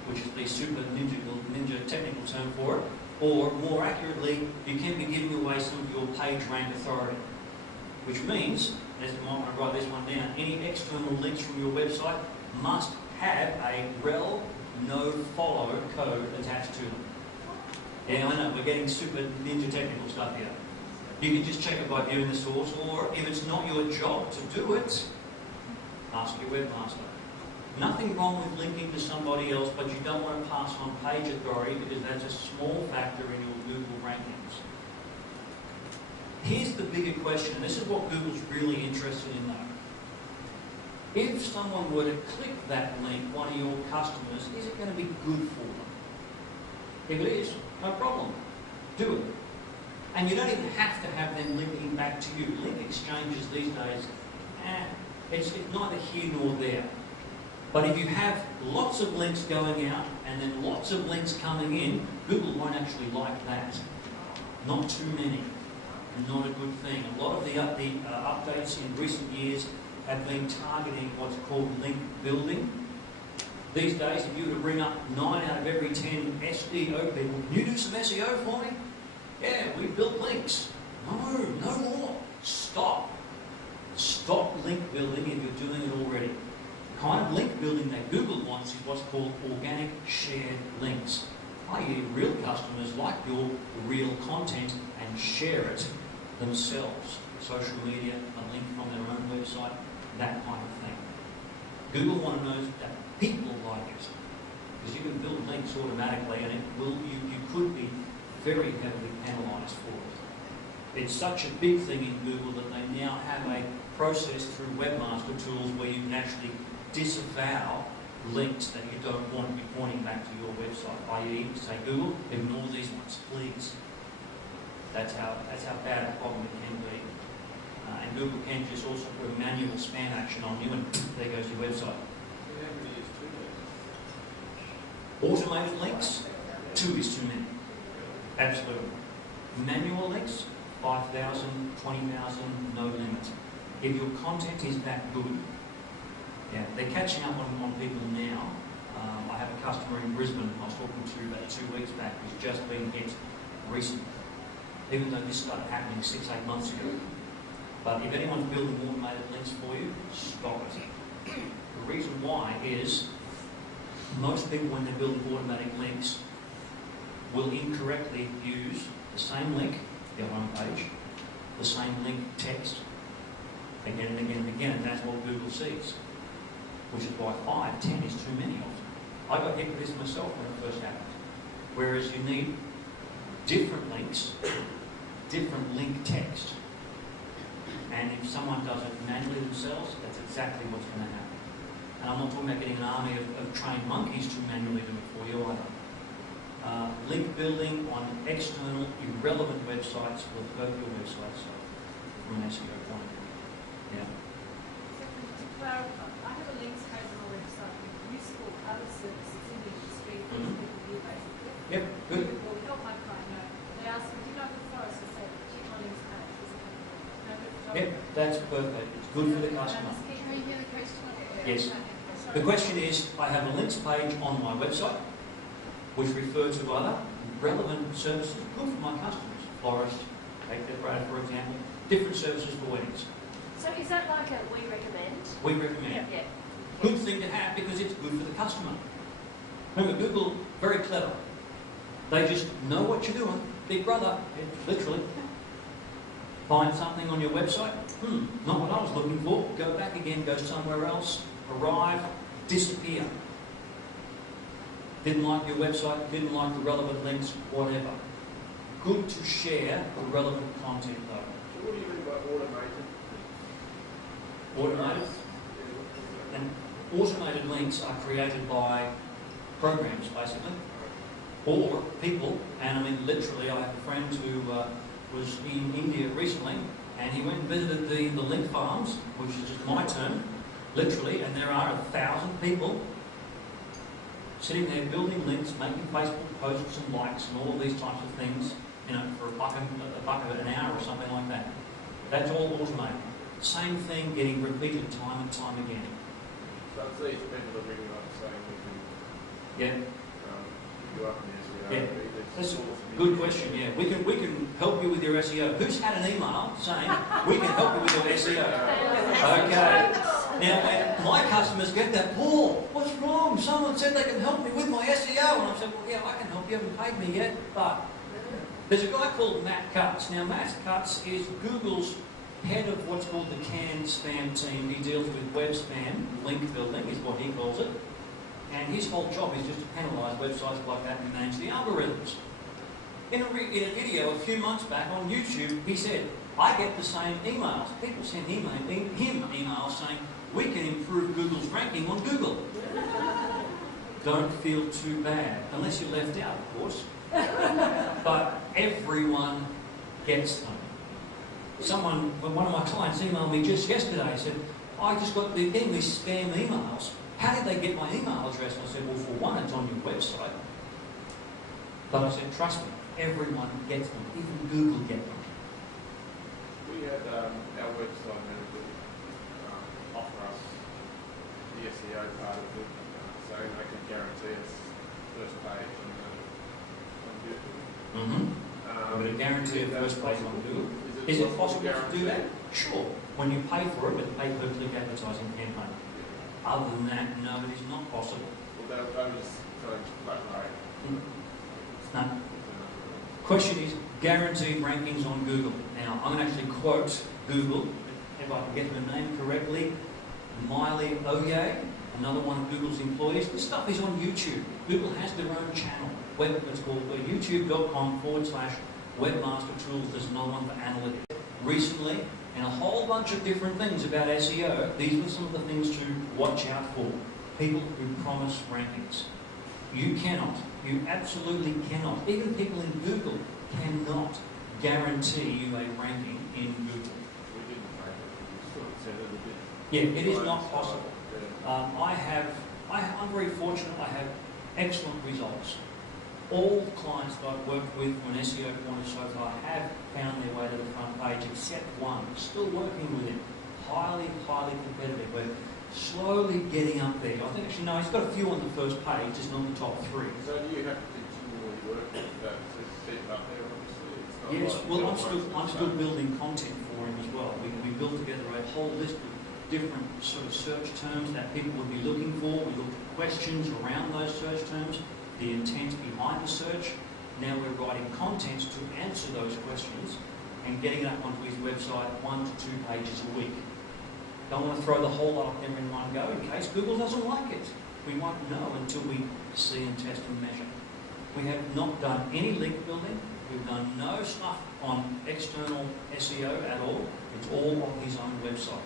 which is the super ninja technical term for it, or more accurately, you can be giving away some of your page rank authority, which means, as you might want to write this one down, any external links from your website must have a rel no-follow code attached to them. Yeah, I know, we're getting super ninja technical stuff here. You can just check it by viewing the source, or if it's not your job to do it, ask your webmaster. Nothing wrong with linking to somebody else, but you don't want to pass on page authority because that's a small factor in your Google rankings. Here's the bigger question, and this is what Google's really interested in though. If someone were to click that link, one of your customers, is it going to be good for them? If it is, no problem. Do it. And you don't even have to have them linking back to you. Link exchanges these days, it's neither here nor there. But if you have lots of links going out and then lots of links coming in, Google won't actually like that. Not too many. Not a good thing. A lot of the updates in recent years have been targeting what's called link building. These days, if you were to bring up 9 out of every 10 SEO people, can you do some SEO for me? Yeah, we built links. No more. Stop. Stop link building if you're doing it already. The kind of link building that Google wants is what's called organic shared links, i.e. real customers like your real content and share it themselves. Social media, a link from their own website, that kind of thing. Google want to know that people like it, because you can build links automatically and you could be very heavily penalised for it. It's such a big thing in Google that they now have a process through Webmaster Tools where you can actually disavow links that you don't want to be pointing back to your website, i.e. say, Google, ignore these ones, please. That's how bad a problem it can be. And Google can just also put a manual spam action on you and there goes your website. Automated links, 2 is too many. Absolutely. Manual links, 5,000, 20,000, no limit. If your content is that good, yeah, they're catching up on people now. I have a customer in Brisbane I was talking to about 2 weeks back who's just been hit recently, even though this started happening 6-8 months ago. But if anyone's building automated links for you, stop it. The reason why is most people, when they're building automatic links, will incorrectly use the same link, their home page, the same link text, again and again and again, and that's what Google sees. Which is why 5, 10 is too many of them. I got hit with this myself when it first happened. Whereas you need different links, different link text. And if someone does it manually themselves, that's exactly what's going to happen. And I'm not talking about getting an army of trained monkeys to manually do it for you either. Link building on external, irrelevant websites will hurt your website, so from an SEO point of view. Yeah. To clarify, I have a links page on my website with useful other services in the industry that people do basically. Yep, good. Well, we help my client know. They ask me, do you know the forest? I say, check my links page. Is it no good for Yep, that's perfect. It's good for the customer. Can we hear the question? Yes. The question is, I have a links page on my website which refer to other relevant services, good for my customers. Florist, take decorator for example, different services for weddings. So is that like a we recommend? We recommend. Yeah. Good thing to have because it's good for the customer. Remember, Google, very clever. They just know what you're doing. Big brother, literally. Find something on your website, not what I was looking for, go back again, go somewhere else, arrive, disappear. Didn't like your website, didn't like the relevant links, whatever. Good to share the relevant content though. So what do you mean by automated? Automated? And automated links are created by programs basically, or people, and I mean literally I have a friend who was in India recently and he went and visited the link farms, which is just my term, literally, and there are 1,000 people sitting there building links, making Facebook posts and likes and all these types of things, you know, for a buck of an hour or something like that. That's all automated. Same thing getting repeated time and time again. So it's these people are ringing up saying we can Yeah. pick you up in SEO. Yeah. That's a good question, yeah. We can help you with your SEO. Who's had an email saying we can help you with your SEO? Okay. Now, when my customers get that, Paul, what's wrong? Someone said they can help me with my SEO. And I said, well, yeah, I can help you. You haven't paid me yet. But there's a guy called Matt Cutts. Now, Matt Cutts is Google's head of what's called the canned spam team. He deals with web spam, link building is what he calls it. And his whole job is just to penalise websites like that and manage the algorithms. In a video a few months back on YouTube, he said, I get the same emails. People send him emails saying, we can improve Google's ranking on Google. Don't feel too bad, unless you're left out, of course. But everyone gets them. One of my clients emailed me just yesterday, said, I just got getting these spam emails. How did they get my email address? I said, well, for one, it's on your website. But I said, trust me, everyone gets them. Even Google get them. We had our website manager offer us the SEO part of it, so they could guarantee us first page on Google. But a guarantee of first page on Google. Is it possible to do that? Sure. When you pay for it with a pay-per-click advertising campaign. Other than that, no, it is not possible. Well, that was flat rate. No. Question is guaranteed rankings on Google. Now, I'm going to actually quote Google, if I can get her name correctly, Miley Oye, another one of Google's employees. This stuff is on YouTube. Google has their own channel. It's called youtube.com/webmastertools. There's another one for analytics. Recently, and a whole bunch of different things about SEO, these are some of the things to watch out for. People who promise rankings. You absolutely cannot, even people in Google cannot guarantee you a ranking in Google. We didn't make it. We sort of said it a bit. Yeah, it is not possible. Yeah. I'm very fortunate. I have excellent results. All clients that I've worked with from an SEO point of view so far have found their way to the front page, except one. Still working with him. Highly, highly competitive. We're slowly getting up there. I think actually, no, he's got a few on the first page, just not the top 3. So do you have to continually work with that to keep it up there, obviously? It's not Yes, like well, you're I'm still building content for him as well. We built together a whole list of different sort of search terms that people would be looking for. We looked at questions around those search terms, the intent behind the search. Now we're writing content to answer those questions and getting it up onto his website 1 to 2 pages a week. Don't want to throw the whole lot up there in one go in case Google doesn't like it. We won't know until we see and test and measure. We have not done any link building. We've done no stuff on external SEO at all. It's all on his own website.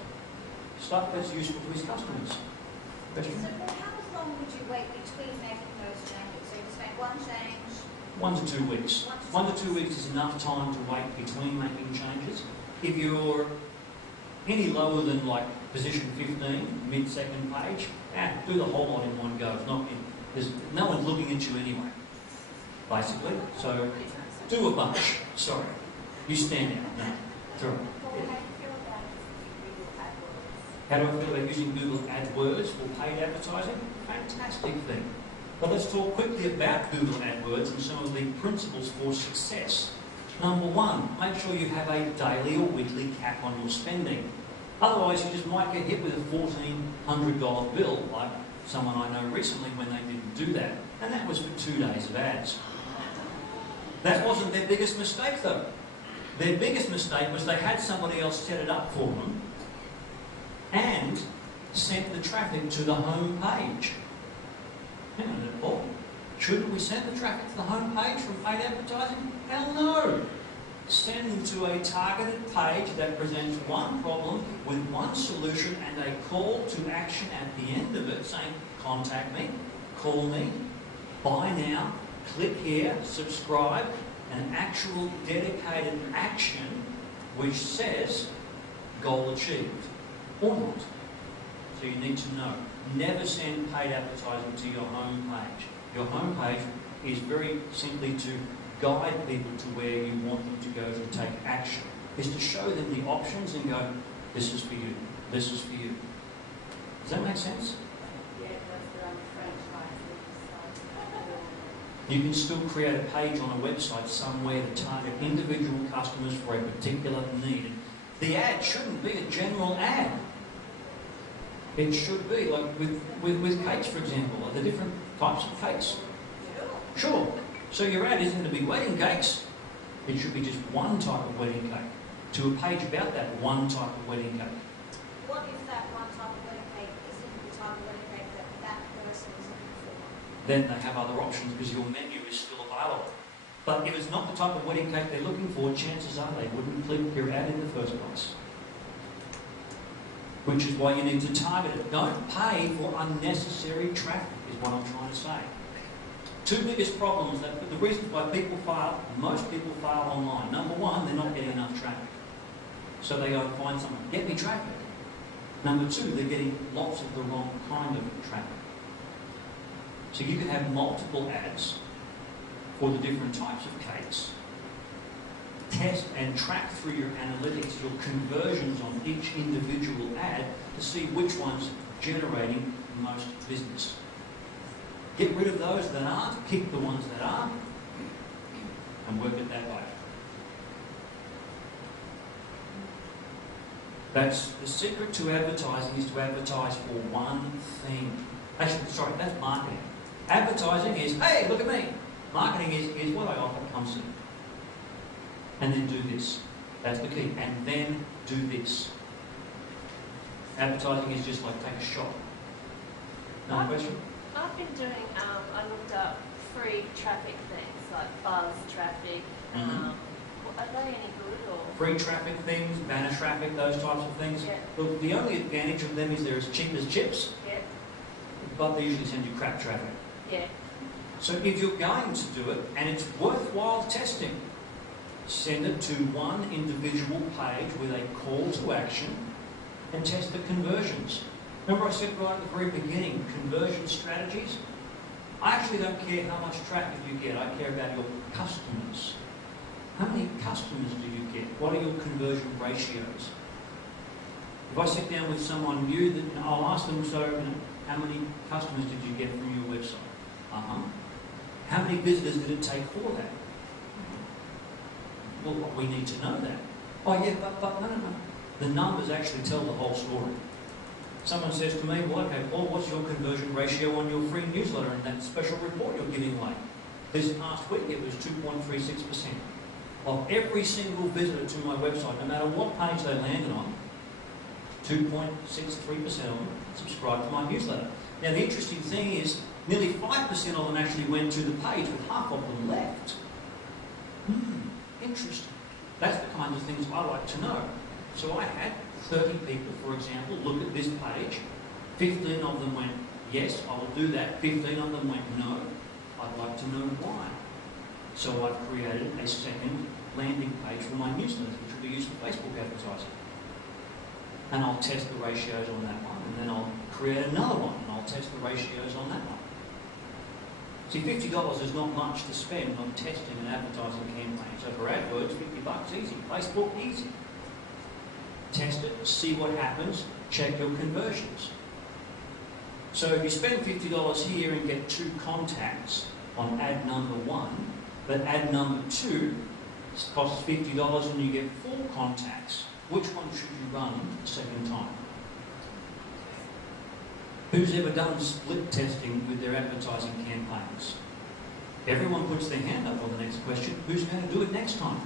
Stuff that's useful to his customers. Question? So how long would you wait between making those changes? So you just make one change? 1 to 2 weeks. 1 to 2 weeks is enough time to wait between making changes. If you're any lower than like position 15, mid-second page, do the whole lot in one go. There's no one's looking at you anyway, basically. So do a bunch. Sorry. You stand out. No. It's all right. How do I feel about using Google AdWords for paid advertising? Fantastic thing. But let's talk quickly about Google AdWords and some of the principles for success. Number 1, make sure you have a daily or weekly cap on your spending. Otherwise, you just might get hit with a $1,400 bill, like someone I know recently when they didn't do that. And that was for 2 days of ads. That wasn't their biggest mistake, though. Their biggest mistake was they had somebody else set it up for them and sent the traffic to the home page. Hang on a minute, Paul. Shouldn't we send the traffic to the home page from paid advertising? Hell no! Send them to a targeted page that presents one problem with one solution and a call to action at the end of it saying, contact me, call me, buy now, click here, subscribe, an actual dedicated action which says goal achieved or not. So you need to know. Never send paid advertising to your home page. Your home page is very simply to guide people to where you want them to go to take action. Is to show them the options and go, this is for you, this is for you. Does that make sense? Yeah, that's the franchise. You can still create a page on a website somewhere to target individual customers for a particular need. The ad shouldn't be a general ad. It should be, like with cakes, for example, are there different types of cakes? Sure. So your ad isn't going to be wedding cakes. It should be just one type of wedding cake. to a page about that one type of wedding cake. What if that one type of wedding cake isn't the type of wedding cake that that person is looking for? Then they have other options because your menu is still available. But if it's not the type of wedding cake they're looking for, chances are they wouldn't click your ad in the first place. Which is why you need to target it. Don't pay for unnecessary traffic, is what I'm trying to say. Two biggest problems, the reasons why people fail, most people fail online. Number one, they're not getting enough traffic. So they go and find someone, get me traffic. Number two, they're getting lots of the wrong kind of traffic. So you can have multiple ads for the different types of cakes. Test and track through your analytics, your conversions on each individual ad to see which one's generating the most business. Get rid of those that aren't, keep the ones that are, and work it that way. That's the secret to advertising, is to advertise for one thing. Actually, sorry, that's marketing. Advertising is, hey, look at me. Marketing is, here's what I offer, come see. And then do this. That's the key. And then do this. Advertising is just like take a shot. Another question? I've been doing, I looked up free traffic things, like buzz traffic. Are they any good or? Free traffic things, banner traffic, those types of things. Yeah. Look, the only advantage of them is they're as cheap as chips, Yeah. but they usually send you crap traffic. Yeah. So if you're going to do it, and it's worthwhile testing, send it to one individual page with a call to action and test the conversions. Remember I said right at the very beginning, conversion strategies? I actually don't care how much traffic you get, I care about your customers. How many customers do you get? What are your conversion ratios? If I sit down with someone new, then I'll ask them, so how many customers did you get from your website? How many visitors did it take for that? Well, we need to know that. Oh yeah, but no. The numbers actually tell the whole story. Someone says to me, well, okay, Paul, what's your conversion ratio on your free newsletter and that special report you're giving away? This past week it was 2.36%. Of every single visitor to my website, no matter what page they landed on, 2.63% of them subscribed to my newsletter. Now the interesting thing is, nearly 5% of them actually went to the page, but half of them left. Interesting. That's the kind of things I like to know. So I had 30 people, for example, look at this page. 15 of them went, yes, I will do that. 15 of them went, no, I'd like to know why. So I've created a second landing page for my newsletter, which will be used for Facebook advertising. And I'll test the ratios on that one, and then I'll create another one, and I'll test the ratios on that one. See, $50 is not much to spend on testing an advertising campaign. So for AdWords, $50 easy. Facebook, easy. Test it, see what happens, check your conversions. So if you spend $50 here and get 2 contacts on ad number 1, but ad number 2 costs $50 and you get 4 contacts, which one should you run the second time? Who's ever done split testing with their advertising campaigns? Everyone puts their hand up on the next question. Who's going to do it next time?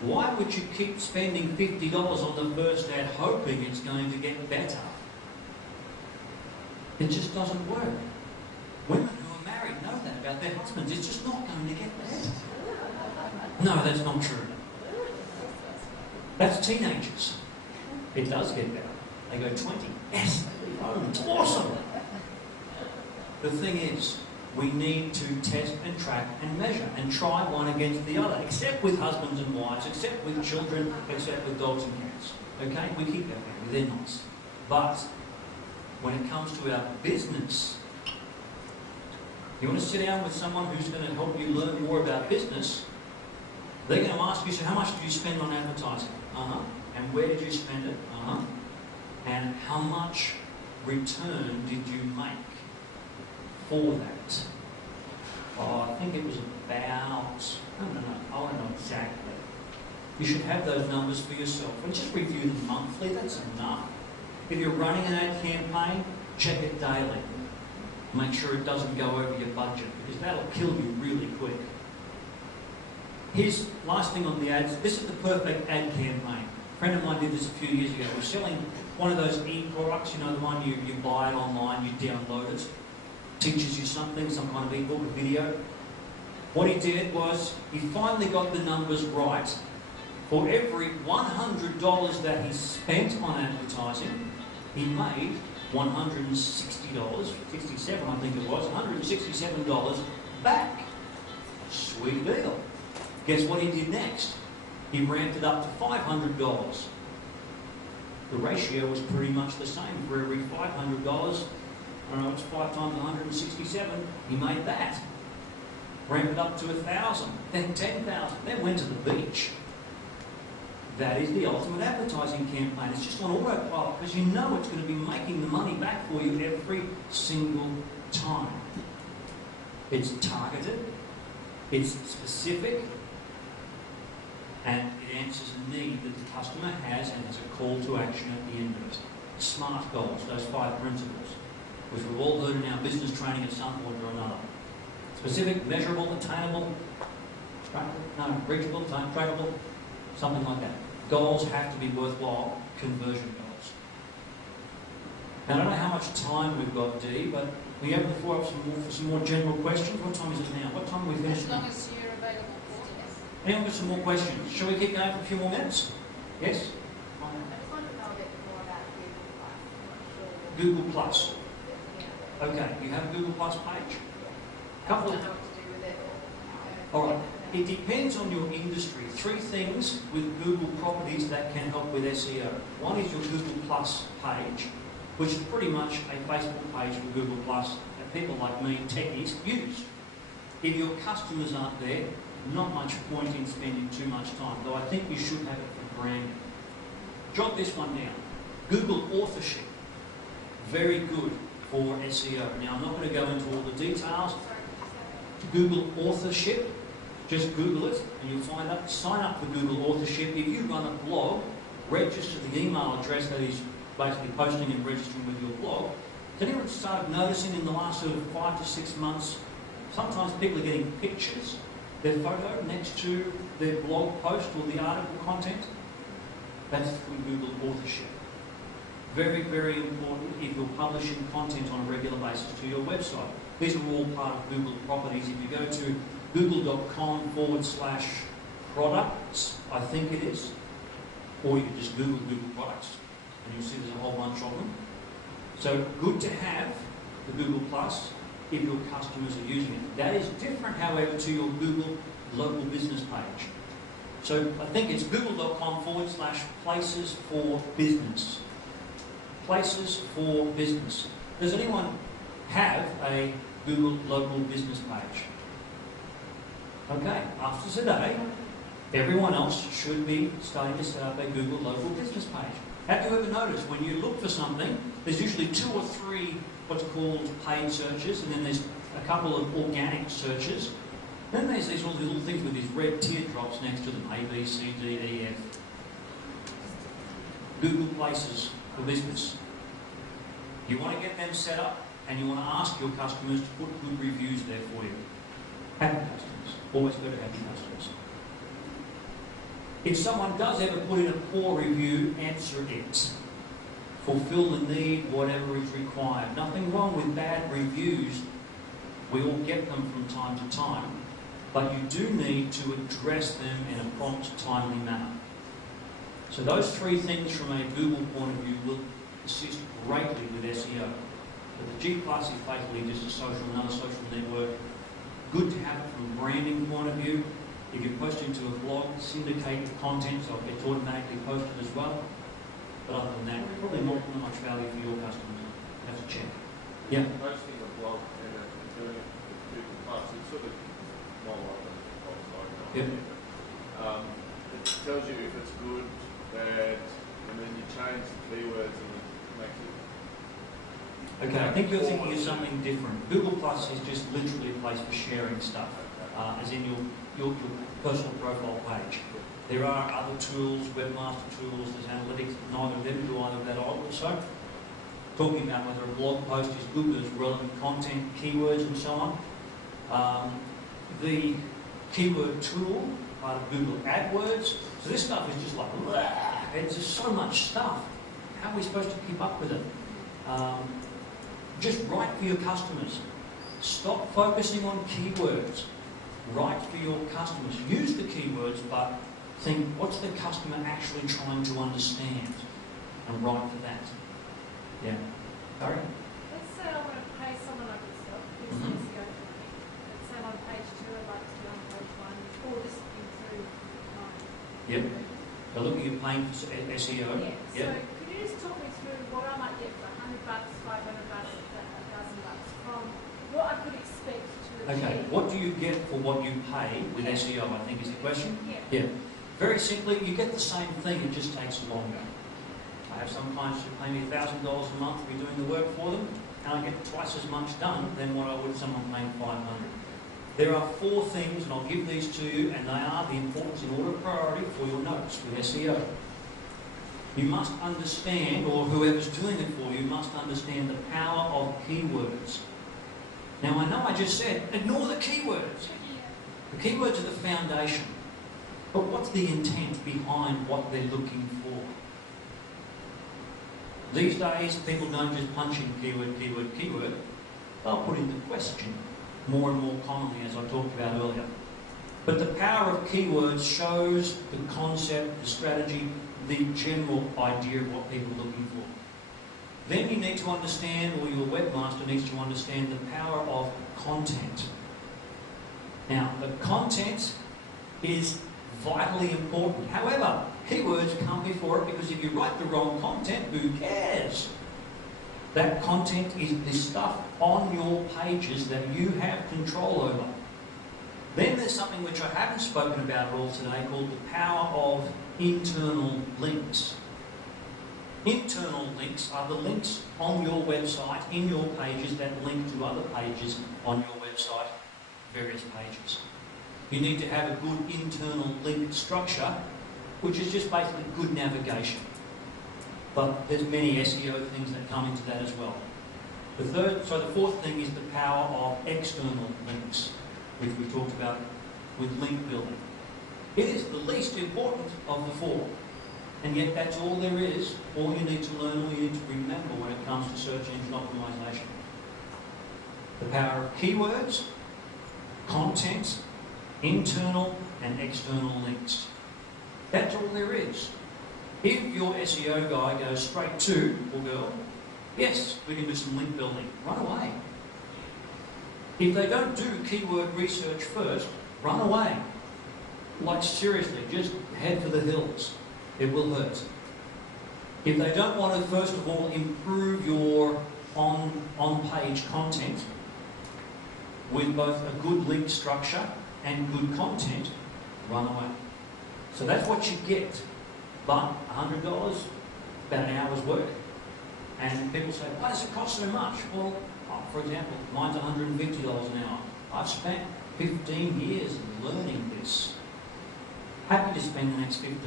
Why would you keep spending $50 on the first ad hoping it's going to get better? It just doesn't work. Women who are married know that about their husbands. It's just not going to get better. No, that's not true. That's teenagers. It does get better. They go 20. Yes, it's awesome. The thing is, we need to test and track and measure and try one against the other, except with husbands and wives, except with children, except with dogs and cats. Okay? We keep that family. They're nice. But when it comes to our business, you want to sit down with someone who's going to help you learn more about business, they're going to ask you, so how much did you spend on advertising? And where did you spend it? And how much return did you make for that? Oh, I think it was about, I don't know exactly. You should have those numbers for yourself and just review them monthly, that's enough. If you're running an ad campaign, check it daily. Make sure it doesn't go over your budget because that'll kill you really quick. Here's last thing on the ads. This is the perfect ad campaign. A friend of mine did this a few years ago. We're selling one of those e-products, you know, the one you buy it online, you download it. Teaches you something, some kind of e-book, a video. What he did was, he finally got the numbers right. For every $100 that he spent on advertising, he made $160, 67 I think it was, $167 back. Sweet deal. Guess what he did next? He ramped it up to $500. The ratio was pretty much the same. For every $500, I don't know, it's 5 times 167, he made that. Ramped it up to 1,000, then 10,000, then went to the beach. That is the ultimate advertising campaign. It's just on autopilot because you know it's going to be making the money back for you every single time. It's targeted, it's specific, and it answers a need that the customer has and has a call to action at the end of it. SMART goals, those 5 principles, which we've all heard in our business training at some point or another. Specific, measurable, attainable, reachable, trackable, something like that. Goals have to be worthwhile conversion goals. Now, I don't know how much time we've got, Dee, but we have the floor up for some more general questions. What time is it now? What time are we finishing? As long as you're available for us. Anyone got some more questions? Shall we keep going for a few more minutes? Yes? I just want to know a bit more about Google Plus. Okay, you have a Google Plus page? Couple of... All right. It depends on your industry. 3 things with Google properties that can help with SEO. One is your Google Plus page, which is pretty much a Facebook page for Google Plus that people like me, techies, use. If your customers aren't there, not much point in spending too much time, though I think you should have it for branding. Jot this one down. Google authorship. Very good for SEO. Now, I'm not going to go into all the details. Google authorship. Just Google it and you'll find out. Sign up for Google authorship. If you run a blog, register the email address that is basically posting and registering with your blog. Has anyone started noticing in the last sort of 5 to 6 months, sometimes people are getting pictures, their photo next to their blog post or the article content? That's through Google authorship. Very, very important if you're publishing content on a regular basis to your website. These are all part of Google properties. If you go to google.com/products, I think it is, or you can just Google products and you'll see there's a whole bunch of them. So good to have the Google Plus if your customers are using it. That is different, however, to your Google local business page. So I think it's google.com/places for business. Places for business. Does anyone have a Google local business page? Okay, after today, everyone else should be starting to set up a Google local business page. Have you ever noticed when you look for something, there's usually 2 or 3 what's called paid searches, and then there's a couple of organic searches. Then there's these all little things with these red teardrops next to them, A, B, C, D, E, F. Google Places for business. You want to get them set up, and you want to ask your customers to put good reviews there for you. Happy customers. Always go to happy customers. If someone does ever put in a poor review, answer it. Fulfill the need, whatever is required. Nothing wrong with bad reviews. We all get them from time to time. But you do need to address them in a prompt, timely manner. So those 3 things from a Google point of view will assist greatly with SEO. But the G Plus is basically just another social network. Good to have it from a branding point of view. If you're posting to a blog, syndicate the content so it gets automatically posted as well. But other than that, probably not much value for your customers. Have to check. Yeah? Posting a blog and doing it with Google Plus, it's sort of more like a blog site. Yep. It tells you if it's good, bad, and then you change the keywords and it makes it... Okay, I think you're thinking of something different. Google Plus is just literally a place for sharing stuff, as in your personal profile page. There are other tools, webmaster tools, there's analytics, neither of them do either of that also. Talking about whether a blog post is good, there's relevant content, keywords and so on. The keyword tool, I part of Google AdWords. So this stuff is just like, it's just so much stuff. How are we supposed to keep up with it? Just write for your customers. Stop focusing on keywords. Write for your customers. Use the keywords, but think, what's the customer actually trying to understand? And write for that. Yeah. Barry? Let's say I want to pay someone like yourself, who's Mhm. an SEO company. Let's say I'm on page 2, I'd like to be on page 1, or this through Yep. So look, you're paying for SEO. Yeah. Yep. So could you just talk me through what I might get for $100, $500, $1,000 from what I could expect to achieve? Okay, what do you get for what you pay with SEO, I think is the question? Yeah. Yeah. Very simply, you get the same thing, it just takes longer. I have some clients who pay me $1,000 a month to be doing the work for them, and I get twice as much done than what I would someone paying $500. There are 4 things, and I'll give these to you, and they are the importance in order of priority for your notes with SEO. You must understand, or whoever's doing it for you, must understand the power of keywords. Now, I know I just said, ignore the keywords. The keywords are the foundation. But what's the intent behind what they're looking for? These days, people don't just punch in keyword, keyword, keyword. They'll put in the question more and more commonly, as I talked about earlier. But the power of keywords shows the concept, the strategy, the general idea of what people are looking for. Then you need to understand, or your webmaster needs to understand, the power of content. Now, the content is vitally important. However, keywords come before it, because if you write the wrong content, who cares? That content is the stuff on your pages that you have control over. Then there's something which I haven't spoken about at all today called the power of internal links. Internal links are the links on your website, in your pages, that link to other pages on your website, various pages. You need to have a good internal link structure, which is just basically good navigation. But there's many SEO things that come into that as well. The 4th thing is the power of external links, which we talked about with link building. It is the least important of the 4. And yet that's all there is, all you need to learn, all you need to remember when it comes to search engine optimization. The power of keywords, content, internal and external links. That's all there is. If your SEO guy goes straight to, or girl, yes, we can do some link building, run away. If they don't do keyword research first, run away. Like seriously, just head for the hills. It will hurt. If they don't want to, first of all, improve your on-page content with both a good link structure and good content, run away. So that's what you get. But $100, about an hour's work. And people say, why does it cost so much? Well, for example, mine's $150 an hour. I've spent 15 years learning this. Happy to spend the next 15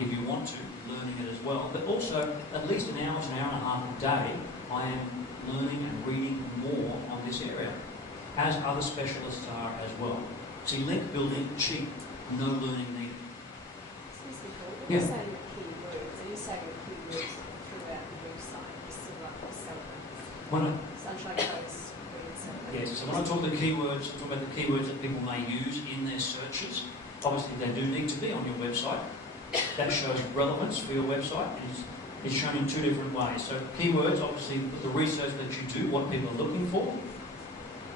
if you want to, learning it as well. But also, at least an hour to an hour and a half a day, I am learning and reading more on this area, as other specialists are as well. See, link building, cheap, no learning needed. Excuse me, Paul, when Yeah. you're saying the keywords, are you saying the keywords throughout the website, just sort of like the celebrants? Sunshine Coast, Yes, so when I talk the keywords, I talk about the keywords that people may use in their searches. Obviously, they do need to be on your website. That shows relevance for your website. It's shown in 2 different ways. So keywords, obviously, the research that you do, what people are looking for.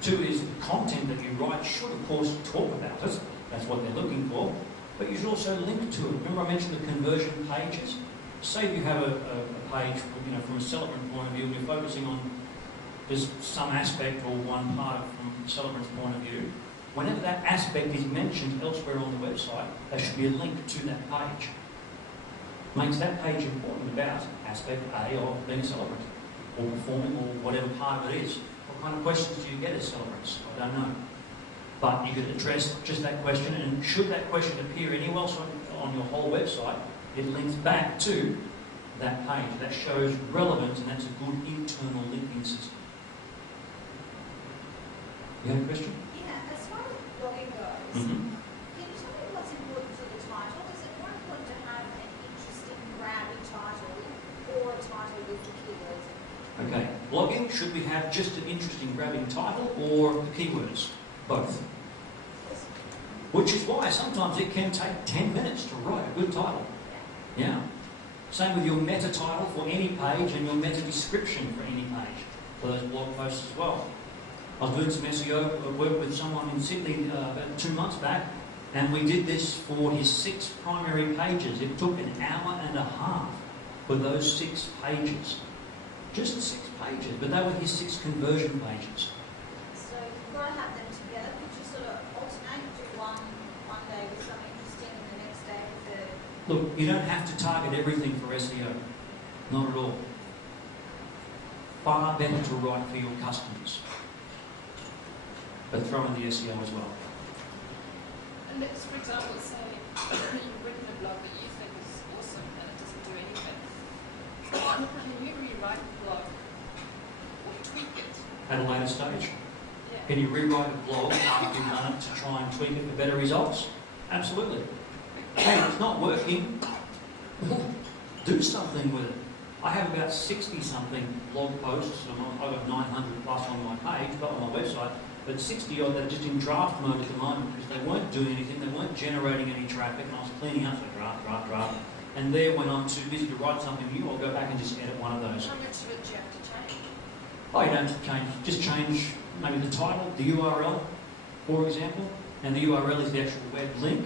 2 is the content that you write should, of course, talk about it. That's what they're looking for. But you should also link to it. Remember I mentioned the conversion pages? Say if you have a page, from a celebrant point of view, and you're focusing on just some aspect or one part from the celebrant's point of view. Whenever that aspect is mentioned elsewhere on the website, there should be a link to that page. Makes that page important about aspect A of being a celebrant, or performing, or whatever part of it is. What kind of questions do you get as celebrants? I don't know. But you could address just that question, and should that question appear anywhere else on your whole website, it links back to that page. That shows relevance, and that's a good internal linking system. You have a question? Yeah, as far as blogging goes, Mm-hmm. can you tell me what's important should we have just an interesting grabbing title or the keywords? Both. Which is why sometimes it can take 10 minutes to write a good title. Yeah. Same with your meta title for any page and your meta description for any page, for those blog posts as well. I was doing some SEO work with someone in Sydney about 2 months back, and we did this for his 6 primary pages. It took an hour and a half for those 6 pages. Just 6 pages, but they were his 6 conversion pages. So you've got to have them together. Could you sort of alternate, do one day with something interesting and the next day with the... Look, you don't have to target everything for SEO. Not at all. Far better to write for your customers. But throw in the SEO as well. And let's, for example, say you've written a blog that you think is awesome and it doesn't do anything. Can you rewrite the blog or tweak it? At a later stage. Yeah. Can you rewrite a blog after you've done it to try and tweak it for better results? Absolutely. Hey, it's not working. Do something with it. I have about 60-something blog posts. I've got 900 plus on my page, but on my website. But 60 odd that are just in draft mode at the moment because they weren't doing anything, they weren't generating any traffic, and I was cleaning up, so draft. And there, when I'm too busy to write something new, I'll go back and just edit one of those. How much of it do you have to change? Oh, you don't have to change. Just change maybe the title, the URL, for example, and the URL is the actual web link.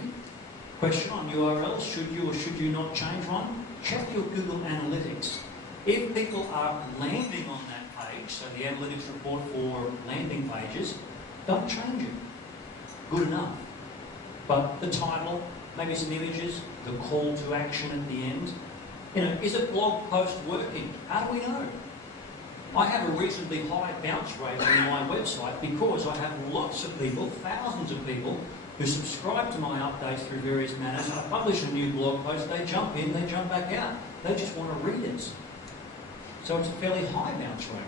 Question on URLs: should you or should you not change one? Check your Google Analytics. If people are landing on that page, so the analytics report for landing pages, don't change it. Good enough. But the title, maybe some images, the call to action at the end. You know, is a blog post working? How do we know? I have a reasonably high bounce rate on my website because I have lots of people, thousands of people, who subscribe to my updates through various manners. I publish a new blog post, they jump in, they jump back out. They just want to read it. So it's a fairly high bounce rate.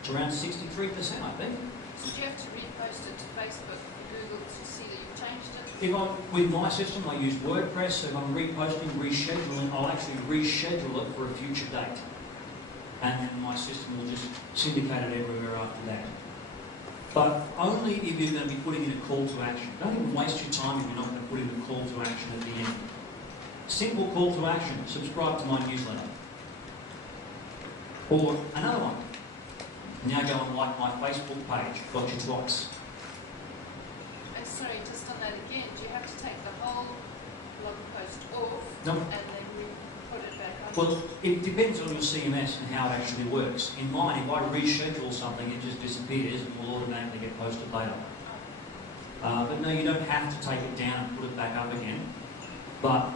It's around 63%, I think. So do you have to repost it to Facebook and Google to see that you've changed it? If with my system, I use WordPress, so if I'm reposting, rescheduling, I'll actually reschedule it for a future date. And then my system will just syndicate it everywhere after that. But only if you're going to be putting in a call to action. Don't even waste your time if you're not going to put in a call to action at the end. Simple call to action, subscribe to my newsletter. Or another one. Now go and like my Facebook page. Got you twice. Sorry, just on that again, do you have to take the whole blog post off No. and then put it back on? Well, it depends on your CMS and how it actually works. In mine, if I reschedule something, it just disappears and will automatically get posted later. But no, you don't have to take it down and put it back up again. But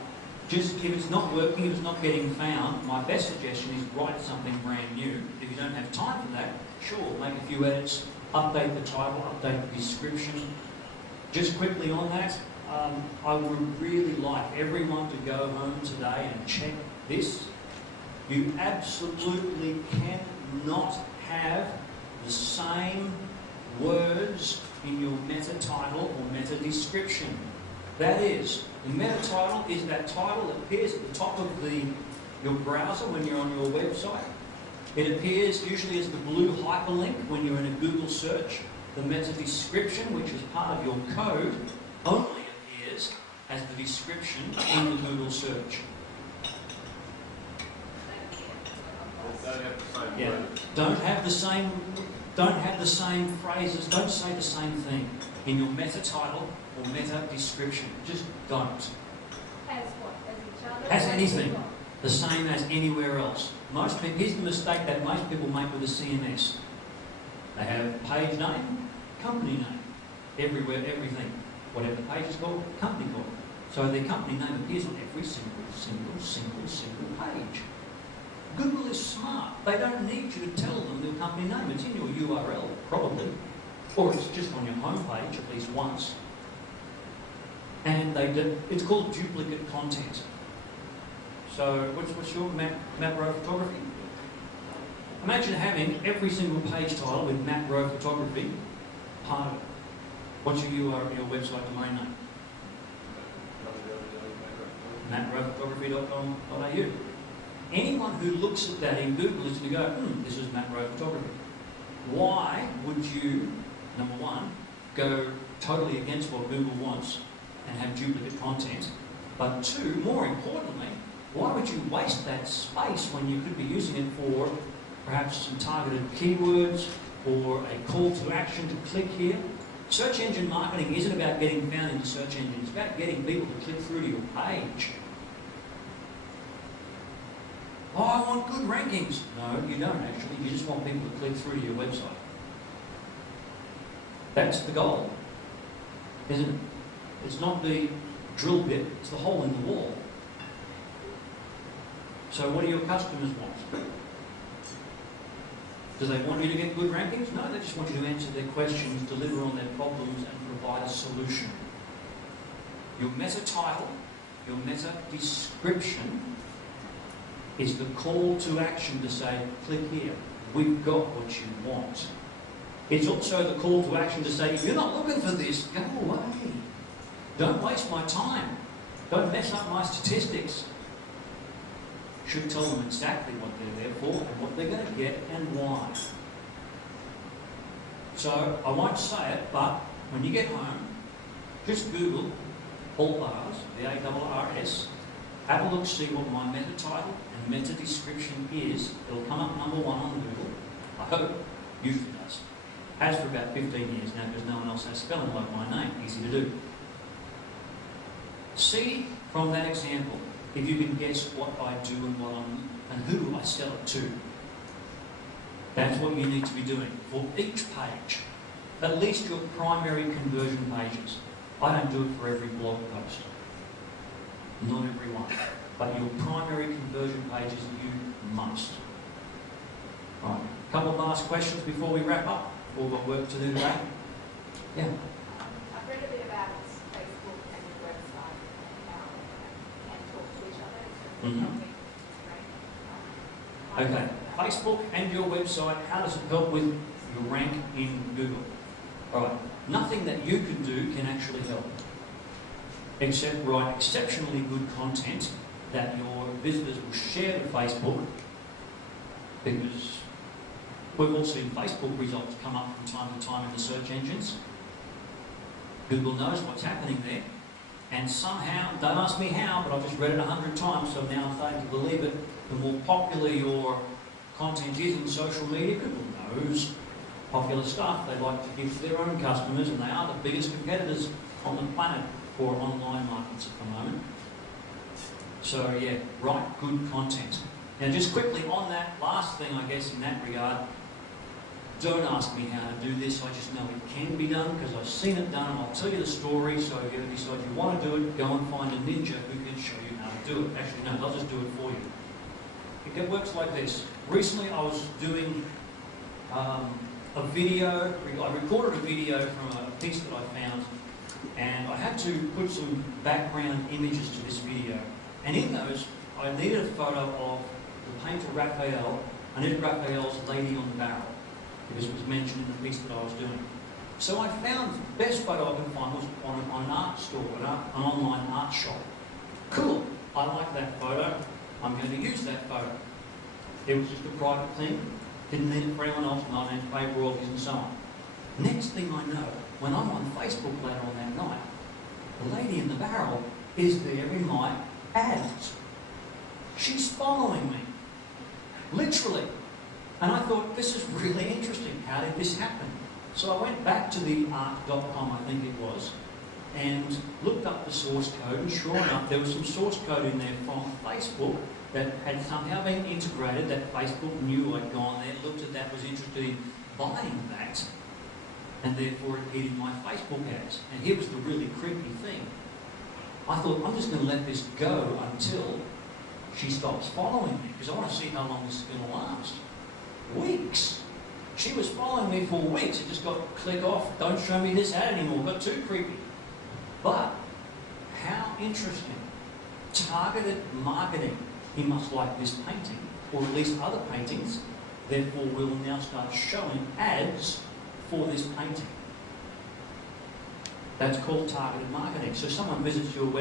just if it's not working, if it's not getting found, my best suggestion is write something brand new. If you don't have time for that, sure, make a few edits, update the title, update the description. Just quickly on that, I would really like everyone to go home today and check this. You absolutely cannot have the same words in your meta title or meta description. That is, the meta title is that title that appears at the top of your browser when you're on your website. It appears usually as the blue hyperlink when you're in a Google search. The meta description, which is part of your code, only appears as the description in the Google search. Yeah. Don't have the same phrases, don't say the same thing in your meta title or meta description. Just don't. As what? As each other? As anything. The same as anywhere else. Here's the mistake that most people make with a CMS. They have page name, company name. Everywhere, everything. Whatever the page is called, company called. So their company name appears on every single page. Google is smart. They don't need you to tell them their company name. It's in your URL, probably. Or it's just on your homepage at least once. And it's called duplicate content. So what's your macro photography? Imagine having every single page title with macro photography part of it. What's your URL, your website domain name? macrophotography.com.au. Anyone who looks at that in Google is going to go, this is macro photography. why would you, number one, go totally against what Google wants and have duplicate content? But two, more importantly, why would you waste that space when you could be using it for perhaps some targeted keywords or a call to action to click here? Search engine marketing isn't about getting found in the search engine. It's about getting people to click through to your page. Oh, I want good rankings. No, you don't actually. You just want people to click through to your website. That's the goal, isn't it? It's not the drill bit, it's the hole in the wall. So what do your customers want? Do they want you to get good rankings? No, they just want you to answer their questions, deliver on their problems, and provide a solution. Your meta title, your meta description is the call to action to say, click here, we've got what you want. It's also the call to action to say, if you're not looking for this, go away. Don't waste my time. Don't mess up my statistics. Should tell them exactly what they're there for and what they're going to get and why. So I won't say it, but when you get home, just Google Paul Bars, B-A-R-R-S, have a look, see what my meta title and meta description is. It'll come up number one on Google. I hope. Usually does. Has for about 15 years now because no one else has spelling like my name. Easy to do. See from that example if you can guess what I do and who I sell it to. That's what you need to be doing for each page. At least your primary conversion pages. I don't do it for every blog post. Not every one. But your primary conversion pages, you must. Right. A couple of last questions before we wrap up. We've got work to do today. Yeah. I've read a bit about Facebook and your website and how they can talk to each other. Mm-hmm. Okay. Facebook and your website, how does it help with your rank in Google? All right. Nothing that you can do can actually help, except write exceptionally good content that your visitors will share to Facebook, because we've all seen Facebook results come up from time to time in the search engines. Google knows what's happening there, and somehow, don't ask me how, but I've just read it 100 times, so now I'm starting to believe it. The more popular your content is in social media, Google knows popular stuff they like to give to their own customers, and they are the biggest competitors on the planet for online markets at the moment. So yeah, write good content. Now just quickly on that last thing, I guess, in that regard, don't ask me how to do this, I just know it can be done because I've seen it done, and I'll tell you the story, so if you ever decide you want to do it, go and find a ninja who can show you how to do it. Actually no, they'll just do it for you. It works like this. Recently I was doing a video, I recorded a video from a piece that I found, and I had to put some background images to this video. And in those, I needed a photo of the painter Raphael. I needed Raphael's Lady on the Barrel, because it was mentioned in the piece that I was doing. So I found the best photo I could find was on an art store, an online art shop. Cool, I like that photo, I'm going to use that photo. It was just a private thing, didn't need it for anyone else, and I didn't pay royalties and so on. Next thing I know, when I'm on Facebook later on that night, the Lady in the Barrel is there in my ads. She's following me, literally. And I thought, this is really interesting. How did this happen? So I went back to the art.com, I think it was, and looked up the source code, and sure enough, there was some source code in there from Facebook that had somehow been integrated, that Facebook knew I'd gone there, looked at that, was interested in buying that, and therefore it hit in my Facebook ads. And here was the really creepy thing. I thought, I'm just going to let this go until she stops following me, because I want to see how long this is going to last. Weeks. She was following me for weeks. It just got click off, don't show me this ad anymore, got too creepy. But, how interesting. Targeted marketing. He must like this painting, or at least other paintings, therefore we'll now start showing ads for this painting. That's called targeted marketing. So someone visits your website